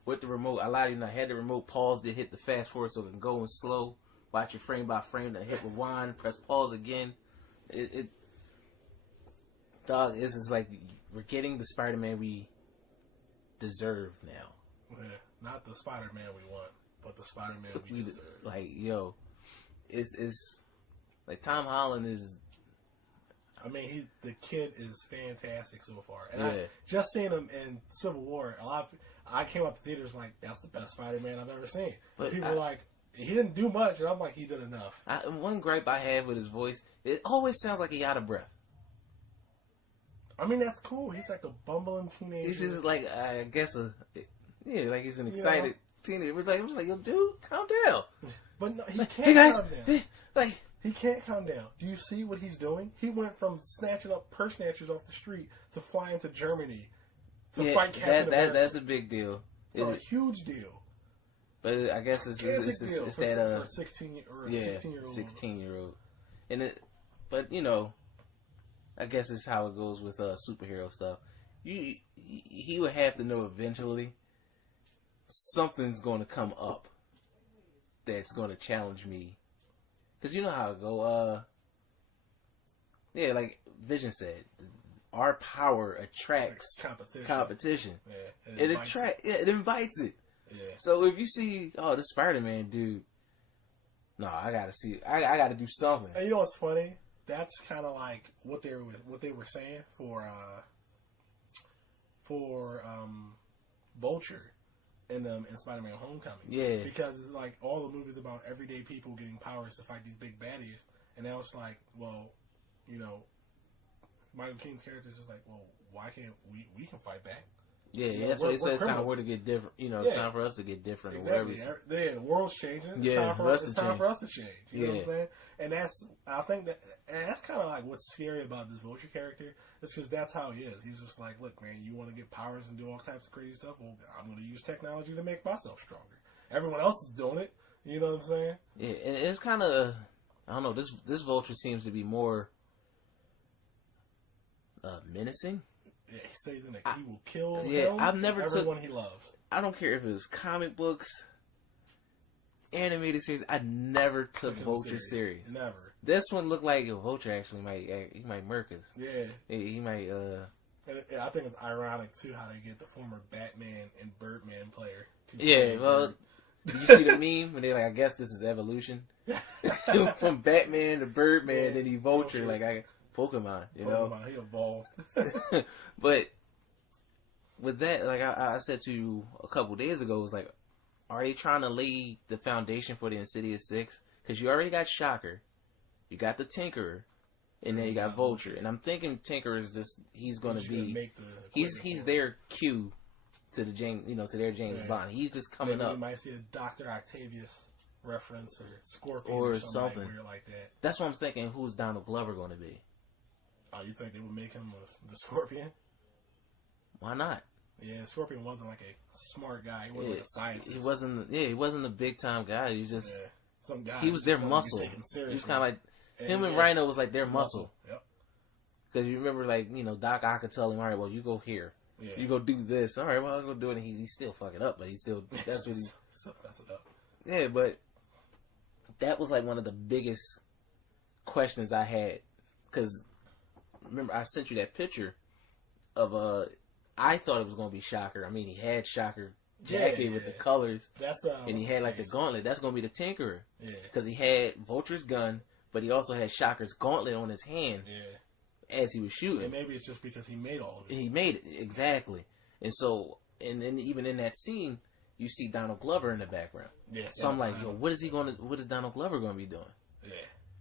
with the remote. I lied to you not. Had the remote paused to hit the fast forward so it can go in slow. Watch it frame by frame. Then hit rewind. Press pause again. Dog, this is like we're getting the Spider-Man we deserve now. Yeah. Not the Spider-Man we want. But the Spider-Man we deserve. Like, yo, it's like Tom Holland is. I mean, the kid is fantastic so far, and I just seen him in Civil War. I came out the theaters like that's the best Spider-Man I've ever seen. But people were like, he didn't do much, and I'm like, he did enough. One gripe I have with his voice, it always sounds like he out of breath. I mean, that's cool. He's like a bumbling teenager. He's just like I guess like he's an excited. Teenager, we're like, yo, dude, calm down. But no, he can't calm down. Like, he can't calm down. Do you see what he's doing? He went from snatching up purse snatchers off the street to flying to Germany to fight Captain America. That's a big deal. It's a huge deal. But I guess it's that for a 16-year-old. 16-year-old, but I guess it's how it goes with superhero stuff. He would have to know eventually. Something's going to come up that's going to challenge me. Because you know how it go. Like Vision said, our power attracts competition. Yeah, It invites it. So if you see, oh, this Spider-Man dude, no, I gotta see. I gotta do something. And you know what's funny? That's kind of like what they were saying for Vulture in Spider-Man: Homecoming. Yeah, because it's like all the movies about everyday people getting powers to fight these big baddies, and now it's like, well, you know, Michael Keaton's character is just like, well, why can't we can fight back? Yeah, you know, that's what it says. Time For to get different. You know, it's time for us to get different. Exactly. Or whatever. Yeah, the world's changing. It's time for us to change. You know what I'm saying? And I think that's kind of like what's scary about this Vulture character. Is because that's how he is. He's just like, look, man, you want to get powers and do all types of crazy stuff? Well, I'm going to use technology to make myself stronger. Everyone else is doing it. You know what I'm saying? Yeah, and it's kind of, I don't know. This Vulture seems to be more menacing. Yeah, he says he will kill him everyone he loves. I don't care if it was comic books, animated series. I never took Vulture serious. Never. This one looked like a Vulture actually might murk us. Yeah. He might. And I think it's ironic too how they get the former Batman and Birdman player. Yeah. Well, did you see the meme when they like? I guess this is evolution. From Batman to Birdman, then he Vulture. Like Pokemon, you know. He evolved. But with that, like I said to you a couple days ago, it was like, are they trying to lay the foundation for the Insidious 6? Because you already got Shocker, you got the Tinkerer, and then you got Vulture. And I'm thinking Tinkerer is just he's their cue to the to their James Bond. He's just coming up. You might see a Dr. Octavius reference or Scorpion or something weird like that. That's what I'm thinking. Who's Donald Glover going to be? Oh, you think they would make him the Scorpion? Why not? Yeah, Scorpion wasn't like a smart guy. He wasn't like a scientist. He wasn't a big time guy. He was just some guy. He was their muscle. He was kind of like him and Rhino was like their muscle. Yep. Because you remember, like Doc Ock could tell him, all right, well, you go here. Yeah. You go do this. All right, well, I'll go do it. And he still fuck it up, but he still that's what he. That's it up. Yeah, but that was like one of the biggest questions I had because. Remember, I sent you that picture of I thought it was going to be Shocker. I mean, he had Shocker jacket with the colors. And he had like the gauntlet. That's going to be the Tinkerer. Yeah. Because he had Vulture's gun, but he also had Shocker's gauntlet on his hand. Yeah. As he was shooting. And maybe it's just because he made all of it. He made it exactly. And so, and then even in that scene, you see Donald Glover in the background. Yeah. So I'm like, what is Donald Glover going to be doing? Yeah.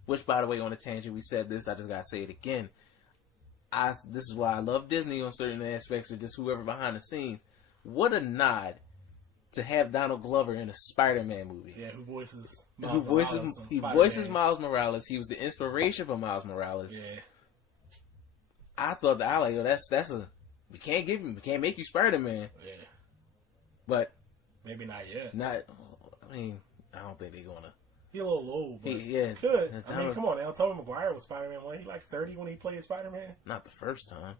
Which, by the way, on a tangent, we said this. I just gotta say it again. This is why I love Disney on certain aspects, or just whoever behind the scenes. What a nod to have Donald Glover in a Spider-Man movie. Yeah, who voices Miles Morales. He was the inspiration for Miles Morales. Yeah. I thought we can't make you Spider-Man. Yeah. But maybe not yet. I don't think they're gonna. He's a little old, but he could. I mean, come on now. Tobey Maguire was Spider-Man. Was he like 30 when he played Spider-Man? Not the first time.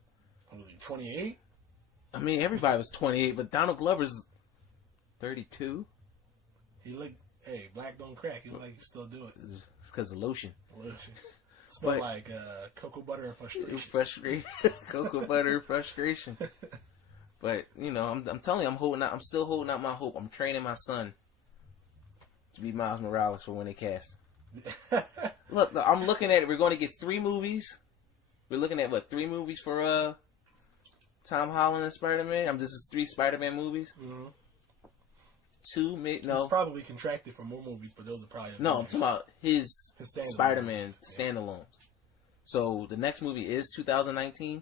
Was he 28? I mean, everybody was 28, but Donald Glover's 32. He looked, black don't crack. He looked like he still do it. It's because of lotion. Smell like cocoa butter and frustration. Cocoa butter and frustration. But, I'm telling you, I'm still holding out my hope. I'm training my son to be Miles Morales for when they cast. Look, I'm looking at it. We're going to get 3 movies. We're looking at 3 movies for Tom Holland and Spider-Man. This is 3 Spider-Man movies. Mm-hmm. 2, no. He's probably contracted for more movies, but those are probably no. I'm talking about his Spider-Man standalones. So the next movie is 2019.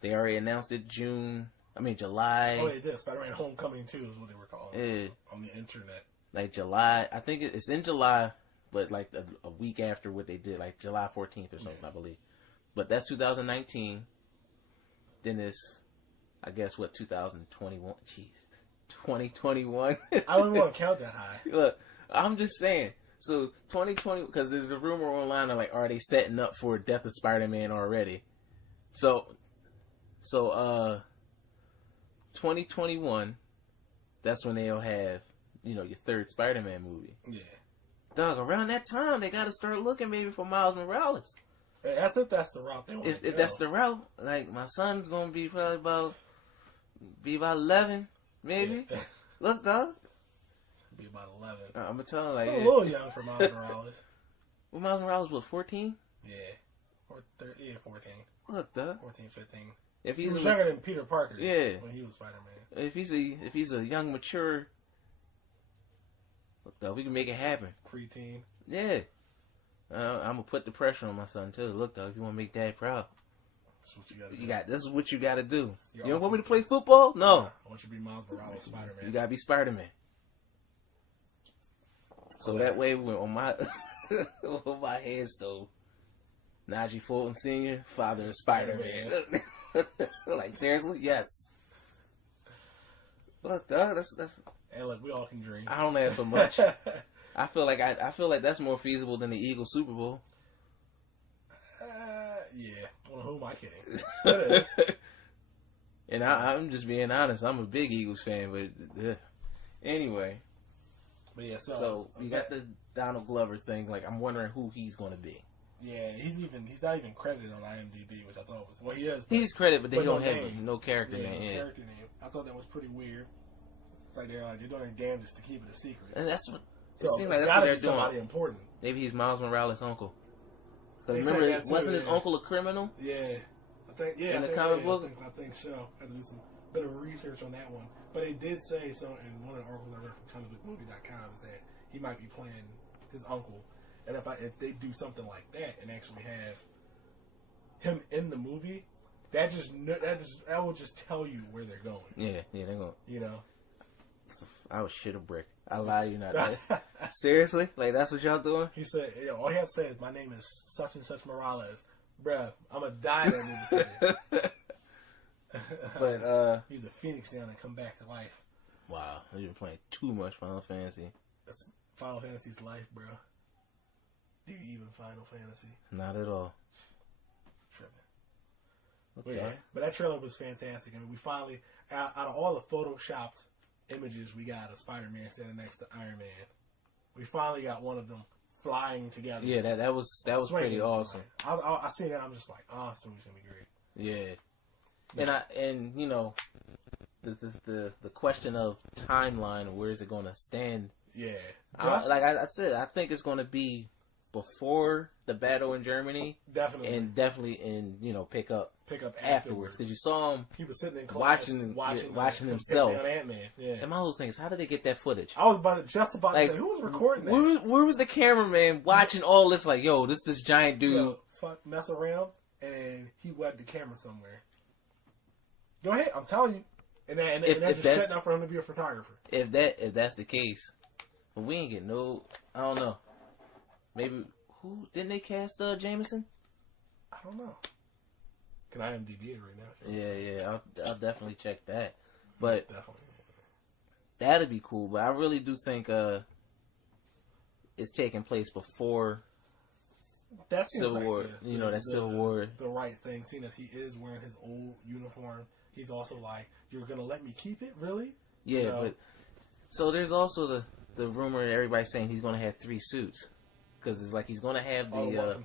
They already announced it July. Oh, they did. Spider-Man: Homecoming 2 is what they were calling on the internet. Like July, I think it's in July, but like a week after what they did, like July 14th or something, I believe. But that's 2019. Then it's, I guess, 2021? Jeez. 2021? I don't even want to count that high. Look, I'm just saying. So 2020, because there's a rumor online of are they setting up for Death of Spider-Man already? So 2021, that's when they'll have, your 3rd Spider-Man movie. Yeah. Dog, around that time, they got to start looking maybe for Miles Morales. That's the route they want to go. If that's the route, like, my son's going to be probably about 11, maybe. Yeah. Look, dog, Be about 11. I'm gonna tell him like, a little young for Miles Morales. Well, Miles Morales was 14. Yeah, or 14. Look, duh. 14, 15. If he was younger than Peter Parker. Yeah. When he was Spider-Man. If he's a young, mature, look, though, we can make it happen. Preteen. Yeah. I'm gonna put the pressure on my son too. Look, though, if you want to make Dad proud, that's what you got. This is what you got to do. You don't want me to play football? No. I want you to be Miles Morales, Spider-Man. You gotta be Spider-Man. So that way, when on my on my headstone, Najee Fulton Sr., father of Spider-Man. Like, seriously? Yes. Look, dog, that's. Hey, look, we all can dream. I don't ask so much. I feel like that's more feasible than the Eagles Super Bowl. Yeah. Well, who am I kidding? It is. And I'm just being honest. I'm a big Eagles fan, but anyway. But yeah, so we got the Donald Glover thing. Like, I'm wondering who he's going to be. Yeah, he's not even credited on IMDb, which I thought was he is. He's credited, but they don't have no character name. No character name. I thought that was pretty weird. It's like they're doing their damnedest to keep it a secret. And that's what it seems like. That's what they're doing. Important. Maybe he's Miles Morales' uncle. Remember, wasn't his uncle a criminal? Yeah, I think. Yeah, in the comic book. I think so. I had to do some bit of research on that one. But it did say so in one of the articles I read from comicbookmovie.com is that he might be playing his uncle. And if they do something like that and actually have him in the movie, that will just tell you where they're going. Yeah, they're going. You know, I was shit a brick. I lie you not. Seriously, like that's what y'all doing? He said, all he had to say is, "My name is such and such Morales, bruh. I'm gonna die in that movie." But he's a phoenix down and come back to life. Wow, you've been playing too much Final Fantasy. That's Final Fantasy's life, bro. Do you even Final Fantasy? Not at all. Tripping. Okay. But that trailer was fantastic. I mean, we finally, out of all the photoshopped images we got of Spider-Man standing next to Iron Man, we finally got one of them flying together. Yeah, that was pretty awesome. I seen that. I'm just like, oh, it's gonna be great. Yeah. And you know, the question of timeline, where is it going to stand? Yeah. Like I said, I think it's going to be before the battle in Germany, definitely in pick up afterwards, because you saw him. He was sitting in class watching himself. Ant-Man. Yeah. And my whole thing is, how did they get that footage? I was just about to say, who was recording that? Where was the cameraman watching all this? Like, yo, this giant dude. Mess around, and he webbed the camera somewhere. Go ahead, I'm telling you. And that's just setting up for him to be a photographer. If that's the case, but we ain't getting no. I don't know. Maybe didn't they cast Jameson? I don't know. Can I IMDb it right now? Yeah. I'll definitely check that. But definitely, that'd be cool. But I really do think it's taking place before that Civil War. Civil War. The right thing, seeing as he is wearing his old uniform, he's also like, "You're gonna let me keep it, really?" Yeah, but so there's also the rumor that everybody's saying he's gonna have 3 suits. Because it's like he's going to have the...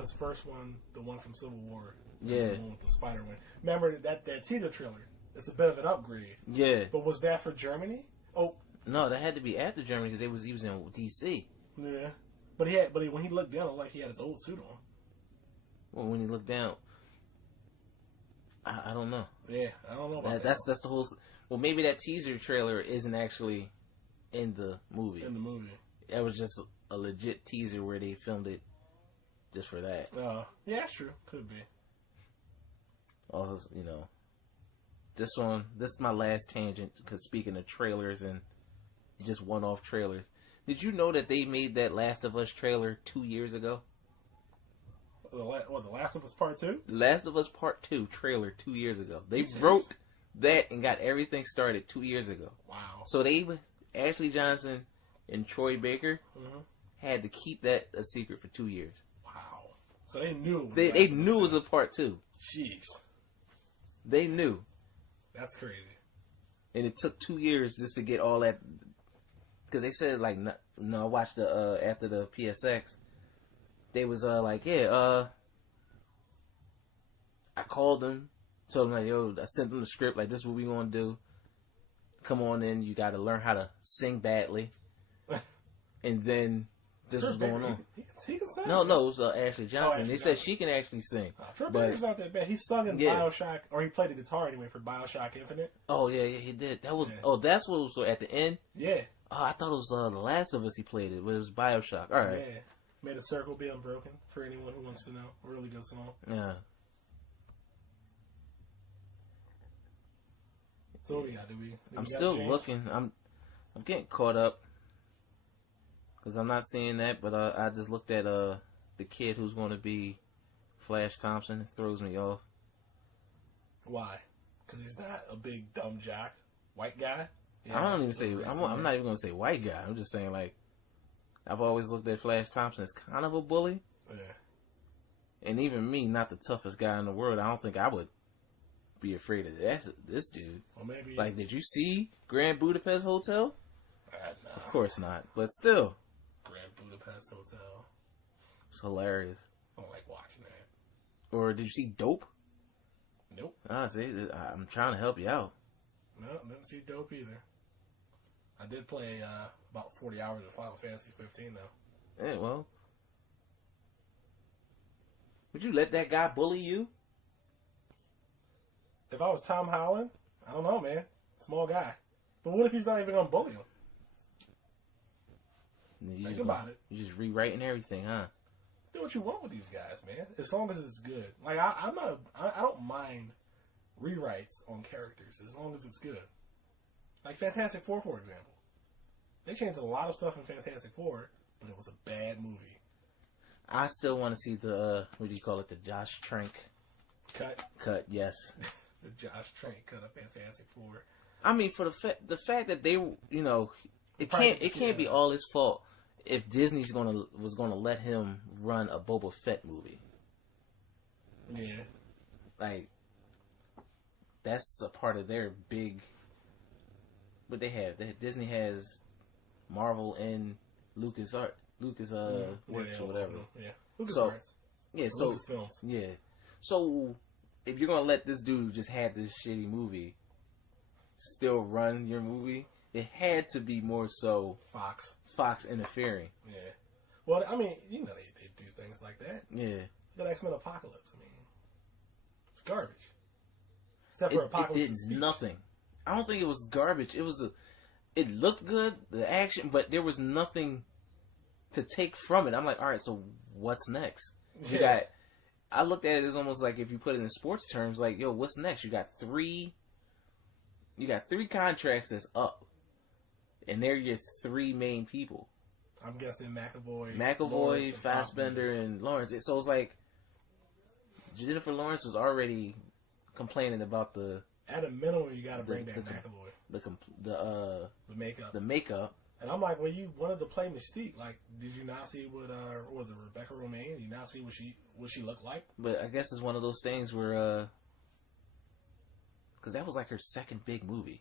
his first one, the one from Civil War. Yeah. The one with the spider one. Remember that teaser trailer? It's a bit of an upgrade. Yeah. But was that for Germany? Oh. No, that had to be after Germany because he was in D.C. Yeah. But when he looked down, it looked like he had his old suit on. Well, when he looked down... I don't know. Yeah, I don't know about that. That's the whole... Well, maybe that teaser trailer isn't actually in the movie. It was just a legit teaser where they filmed it just for that. Yeah, that's true. Could be. Also, this is my last tangent, because speaking of trailers and just one-off trailers, did you know that they made that Last of Us trailer 2 years ago? The Last of Us Part 2? Last of Us Part 2 trailer 2 years ago. They wrote that and got everything started 2 years ago. Wow. So Ashley Johnson and Troy Baker had to keep that a secret for 2 years. Wow. So they knew. They knew it was a part 2. Jeez. They knew. That's crazy. And it took 2 years just to get all that. Because they said, like, no, I watched after the PSX. They was I called them, told them, like, yo, I sent them the script, like, this is what we gonna do. Come on in, you gotta learn how to sing badly. and then this was going on. He can sing. No, it was Ashley Johnson. Ashley they said Johnson. she can actually sing. Trip but Baker's not that bad. He sung in Bioshock, or he played the guitar anyway for Bioshock Infinite. Oh yeah, he did. That was that's what was at the end. Yeah. Oh, I thought it was The Last of Us. He played it. It was Bioshock. All right. Yeah. Made a Circle Be Unbroken for anyone who wants to know. A really good song. Yeah. So what we got? I'm still looking. I'm getting caught up because I'm not seeing that. But I just looked at the kid who's going to be Flash Thompson. It throws me off. Why? Because he's not a big dumb jock, white guy. Yeah, I don't even say. I'm not even going to say white guy. I'm just saying like I've always looked at Flash Thompson as kind of a bully. Yeah. And even me, not the toughest guy in the world, I don't think I would be afraid of this dude. Well, maybe. Like, did you see Grand Budapest Hotel? Nah. Of course not. But still. Grand Budapest Hotel. It's hilarious. I don't like watching that. Or did you see Dope? Nope. See, I'm trying to help you out. No, didn't see Dope either. I did play about 40 hours of Final Fantasy 15, though. Yeah, well. Would you let that guy bully you? If I was Tom Holland, I don't know, man. Small guy. But what if he's not even going to bully him? Think about it. You're just rewriting everything, huh? Do what you want with these guys, man. As long as it's good. Like, I don't mind rewrites on characters as long as it's good. Like Fantastic Four, for example. They changed a lot of stuff in Fantastic Four, but it was a bad movie. I still want to see the, what do you call it, the Josh Trank cut, yes. The Josh Trank cut of Fantastic Four. I mean, for the fact that they, it can't be all his fault if Disney's was gonna let him run a Boba Fett movie. Yeah. Like, that's a part of their big. What they have, Disney has Marvel and Lucas Works or whatever. Yeah. LucasArts. Yeah. So Lucasfilms. Yeah. So if you're gonna let this dude just have this shitty movie still run your movie, it had to be more so Fox interfering. Yeah. Well, I mean, they do things like that. Yeah. You got X-Men Apocalypse. I mean, it's garbage. Except for Apocalypse. It did nothing. I don't think it was garbage. It looked good, the action, but there was nothing to take from it. I'm like, all right, so what's next? I looked at it as almost like if you put it in sports terms, like, yo, what's next? You got three contracts that's up, and they're your three main people. I'm guessing McAvoy, Fassbender, and Lawrence. So it's like Jennifer Lawrence was already complaining about the. At a minimum, you got to bring back McAvoy. The makeup. And I'm like, well, you wanted to play Mystique. Like, did you not see what was it, Rebecca Romijn? Did you not see what she looked like? But I guess it's one of those things where, because that was like her second big movie.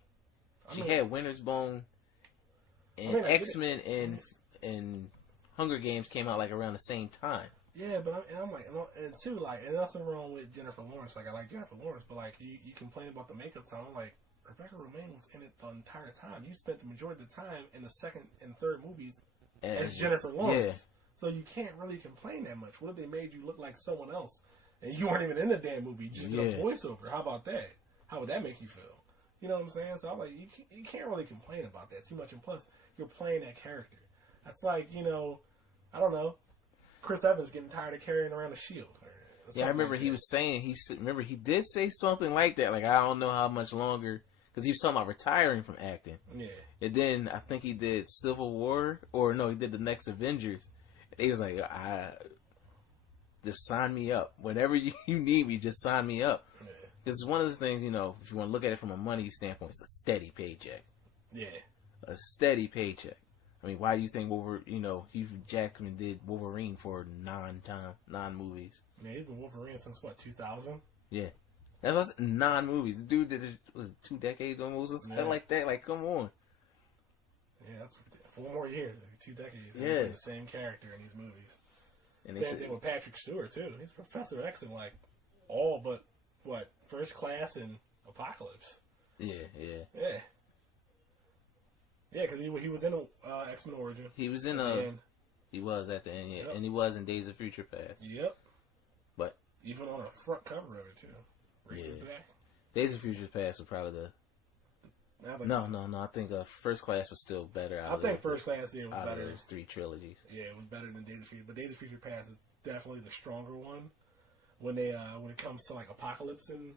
She had Winter's Bone, and X-Men and Hunger Games came out like around the same time. Yeah, but I'm like, and too, like, and nothing wrong with Jennifer Lawrence. Like, I like Jennifer Lawrence, but like, you complain about the makeup time. I'm like, Rebecca Romijn was in it the entire time. You spent the majority of the time in the second and third movies as Jennifer Lawrence. Yeah. So you can't really complain that much. What if they made you look like someone else and you weren't even in the damn movie? You just did a voiceover. How about that? How would that make you feel? You know what I'm saying? So I'm like, you can't really complain about that too much. And plus, you're playing that character. That's like, I don't know, Chris Evans getting tired of carrying around a shield. Yeah, I remember he was saying, he did say something like that. Like, I don't know how much longer. Because he was talking about retiring from acting. Yeah. And then I think he did Civil War. Or no, he did the next Avengers. And he was like, just sign me up. Whenever you need me, just sign me up. Yeah. It's one of the things, if you want to look at it from a money standpoint, it's a steady paycheck. Yeah. A steady paycheck. I mean, why do you think Hugh Jackman did Wolverine for 9 movies? Yeah, he's been Wolverine since, 2000? Yeah. That was 9 movies. The dude did it, was 2 decades almost or something like that. Like, come on. Yeah, that's 4 more years, 2 decades. Yeah. The same character in these movies. And same thing with Patrick Stewart, too. He's Professor X in, all but, First Class and Apocalypse. Yeah. Yeah, because he was in X-Men Origin. He was in He was at the end, yeah. Yep. And he was in Days of Future Past. Yep. But even on the front cover of it, too. Back. Days of Future Past was probably the... No. I think First Class was still better. I think First Class, was out better. Of those three trilogies. Yeah, it was better than Days of Future. But Days of Future Past is definitely the stronger one. When it comes to, like, Apocalypse. God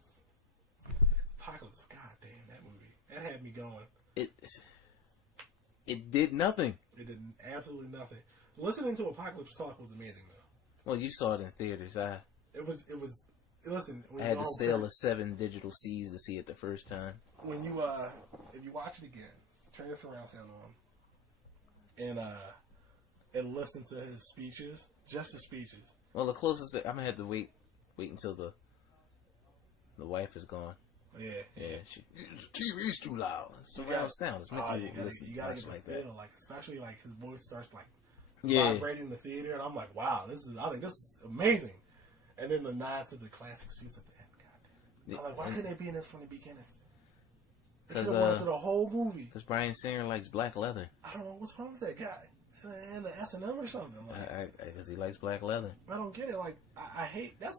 damn, that movie. That had me going. It did nothing. It did absolutely nothing. Listening to Apocalypse talk was amazing, though. Well, you saw it in theaters. It was. Listen, I had to sail the 7 digital seas to see it the first time. When you if you watch it again, turn your surround sound on, and listen to his speeches, just the speeches. Well, the closest I'm gonna have to wait until the wife is gone. Yeah. The TV's too loud. Surround sound. It's meant to listen. You gotta get like the that. feel, like especially like his voice starts like yeah. vibrating in the theater, and I'm like, wow, I think this is amazing. And then the nods to the classic suits at the end. God damn. I'm like, why couldn't they be in this from the beginning? They could have went to the whole movie. Because Bryan Singer likes black leather. I don't know what's wrong with that guy. And the S&M or something. Because he likes black leather. I don't get it. Like, I hate... That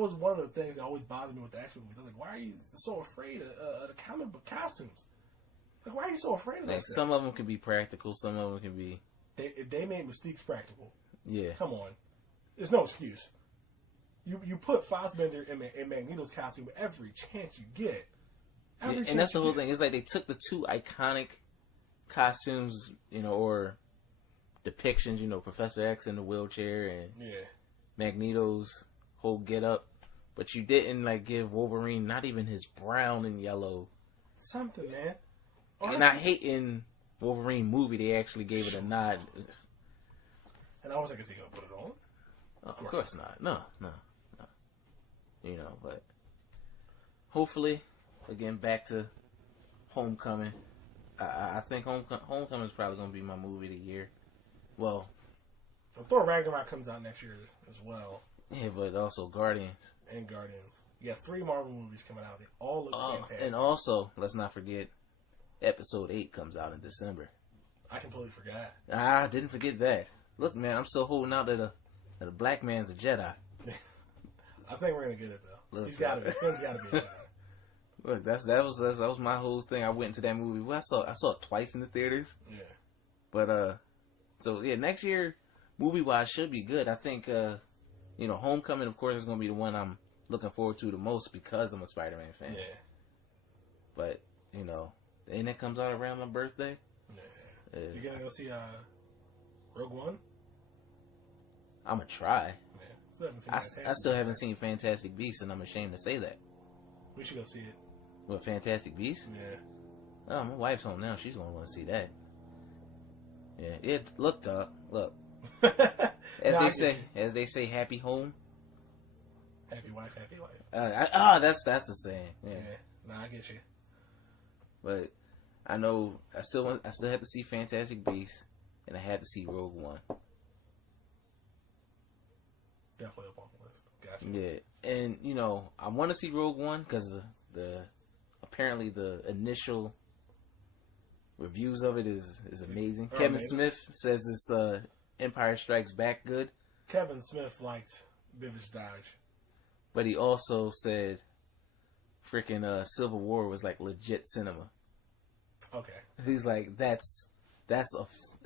was one of the things that always bothered me with the action movies. I was like, why are you so afraid of the comic book costumes? Like, why are you so afraid of those things? Some of them can be practical. Some of them can be... They made Mystique's practical. Yeah. Come on. There's no excuse. You put Fassbender in Magneto's costume every chance you get. And that's the whole thing. It's like they took the two iconic costumes, or depictions, Professor X in the wheelchair and Magneto's whole get-up, but you didn't, like, give Wolverine not even his brown and yellow. Something, man. And I hate in Wolverine movie they actually gave it a nod. And I was like, is he going to put it on? Of course not. No. But hopefully, again, back to Homecoming. I think Homecoming is probably going to be my movie of the year. Well, Thor Ragnarok comes out next year as well. Yeah, but also Guardians. And Guardians. You got 3 Marvel movies coming out. They all look fantastic. And also, let's not forget, Episode 8 comes out in December. I completely forgot. I didn't forget that. Look, man, I'm still holding out that a black man's a Jedi. I think we're gonna get it though. He's got to be. Finn's got to be a Jedi. Look, that was my whole thing. I went into that movie. Well, I saw it twice in the theaters. Yeah. But so yeah, next year, movie wise, should be good. I think Homecoming, of course, is gonna be the one I'm looking forward to the most because I'm a Spider-Man fan. Yeah. But and it comes out around my birthday. Yeah. You gonna go see Rogue One? I'm gonna try. Yeah. I still haven't seen Fantastic Beasts, and I'm ashamed to say that. We should go see it. What, Fantastic Beasts? Yeah. Oh, my wife's home now. She's gonna want to see that. Yeah. Look. As they say, happy home. Happy wife, happy life. That's the saying. Yeah. Nah, I get you. But I know I still have to see Fantastic Beasts, and I had to see Rogue One. Definitely up on the list. Gotcha. Yeah, and I want to see Rogue One because apparently the initial reviews of it is amazing. Kevin Smith says it's Empire Strikes Back good. Kevin Smith liked Vivis Dodge, but he also said freaking Civil War was like legit cinema. Okay. He's like,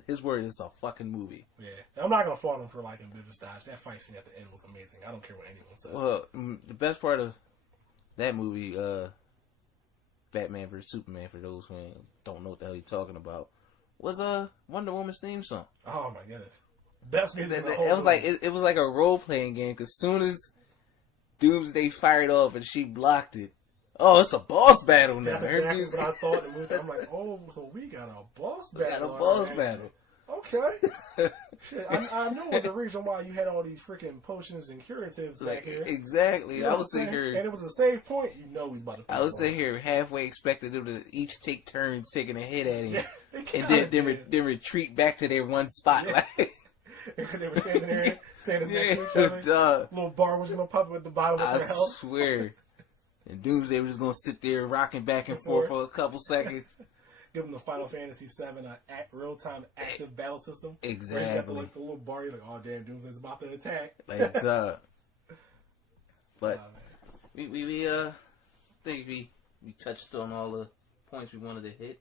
his word is a fucking movie. Yeah. I'm not going to fault him for liking Vivis Dodge. That fight scene at the end was amazing. I don't care what anyone says. Well, the best part of that movie, Batman vs. Superman, for those who don't know what the hell you're talking about, was Wonder Woman's theme song. Oh my goodness. Best music in the whole movie. Like, it was like a role-playing game, because as soon as Doomsday fired off and she blocked it, oh, it's a boss battle now. That's exactly what I thought in the movie. I'm like, oh, so we got a boss battle. Okay. Shit, I know there's a reason why you had all these freaking potions and curatives back here. Exactly. I was sitting here. And it was a save point. He's about to. I was sitting here halfway expecting them to each take turns taking a hit at him. Yeah, and then retreat back to their one spot. Yeah. Because they were standing there, next to each other. Little bar was going to pop at the bottom of their health. I swear. And Doomsday was just going to sit there rocking back and forth for a couple seconds. Give them the Final Fantasy VII real-time active battle system. Exactly. Where you got the little bar, you're like, oh damn, Doomsday's about to attack. Like, but we think we touched on all the points we wanted to hit.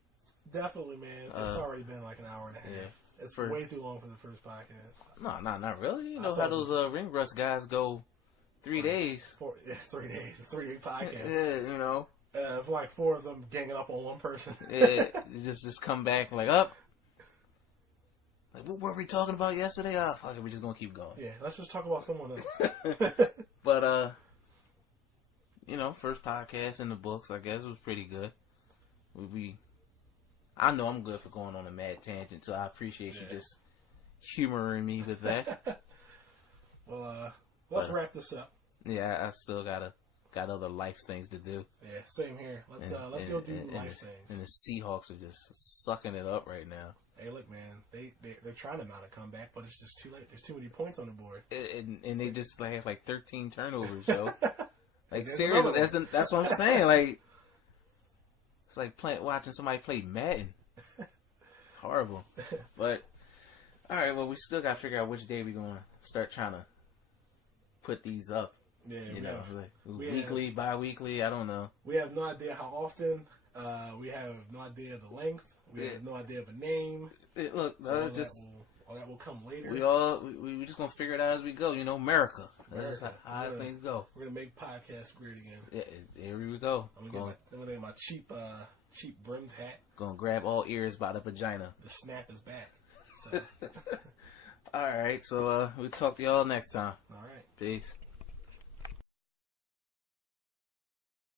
Definitely, man. It's already been like an hour and a half. Yeah. It's way too long for the first podcast. No, not really. You know how those ring rust guys go 3 days. 3 days. A 3-day podcast. Yeah, you know. For like 4 of them ganging up on one person. Yeah, just come back like up. Like, what were we talking about yesterday? Oh, fuck it, we're just gonna keep going. Yeah, let's just talk about someone else. But you know, first podcast in the books. I guess it was pretty good. I know I'm good for going on a mad tangent, so I appreciate you just humoring me with that. Well, let's wrap this up. Yeah, I still got other life things to do. Yeah, same here. Let's go do life things. And the Seahawks are just sucking it up right now. Hey, look, man, they're trying to mount a comeback, but it's just too late. There's too many points on the board, and they just have like 13 turnovers, yo. Like seriously, that's what I'm saying. Like it's like watching somebody play Madden. Horrible. But all right, well, we still got to figure out which day we're gonna start trying to put these up. Yeah, you know, like weekly, bi-weekly. I don't know. We have no idea how often. We have no idea of the length. We have no idea of a name. Look, so all that will come later. We just gonna figure it out as we go. You know, America. That's how things go. We're gonna make podcasts great again. Yeah, here we go. I'm gonna get my cheap brimmed hat. Gonna grab all ears by the vagina. The snap is back. So. All right, so we'll talk to y'all next time. All right, peace.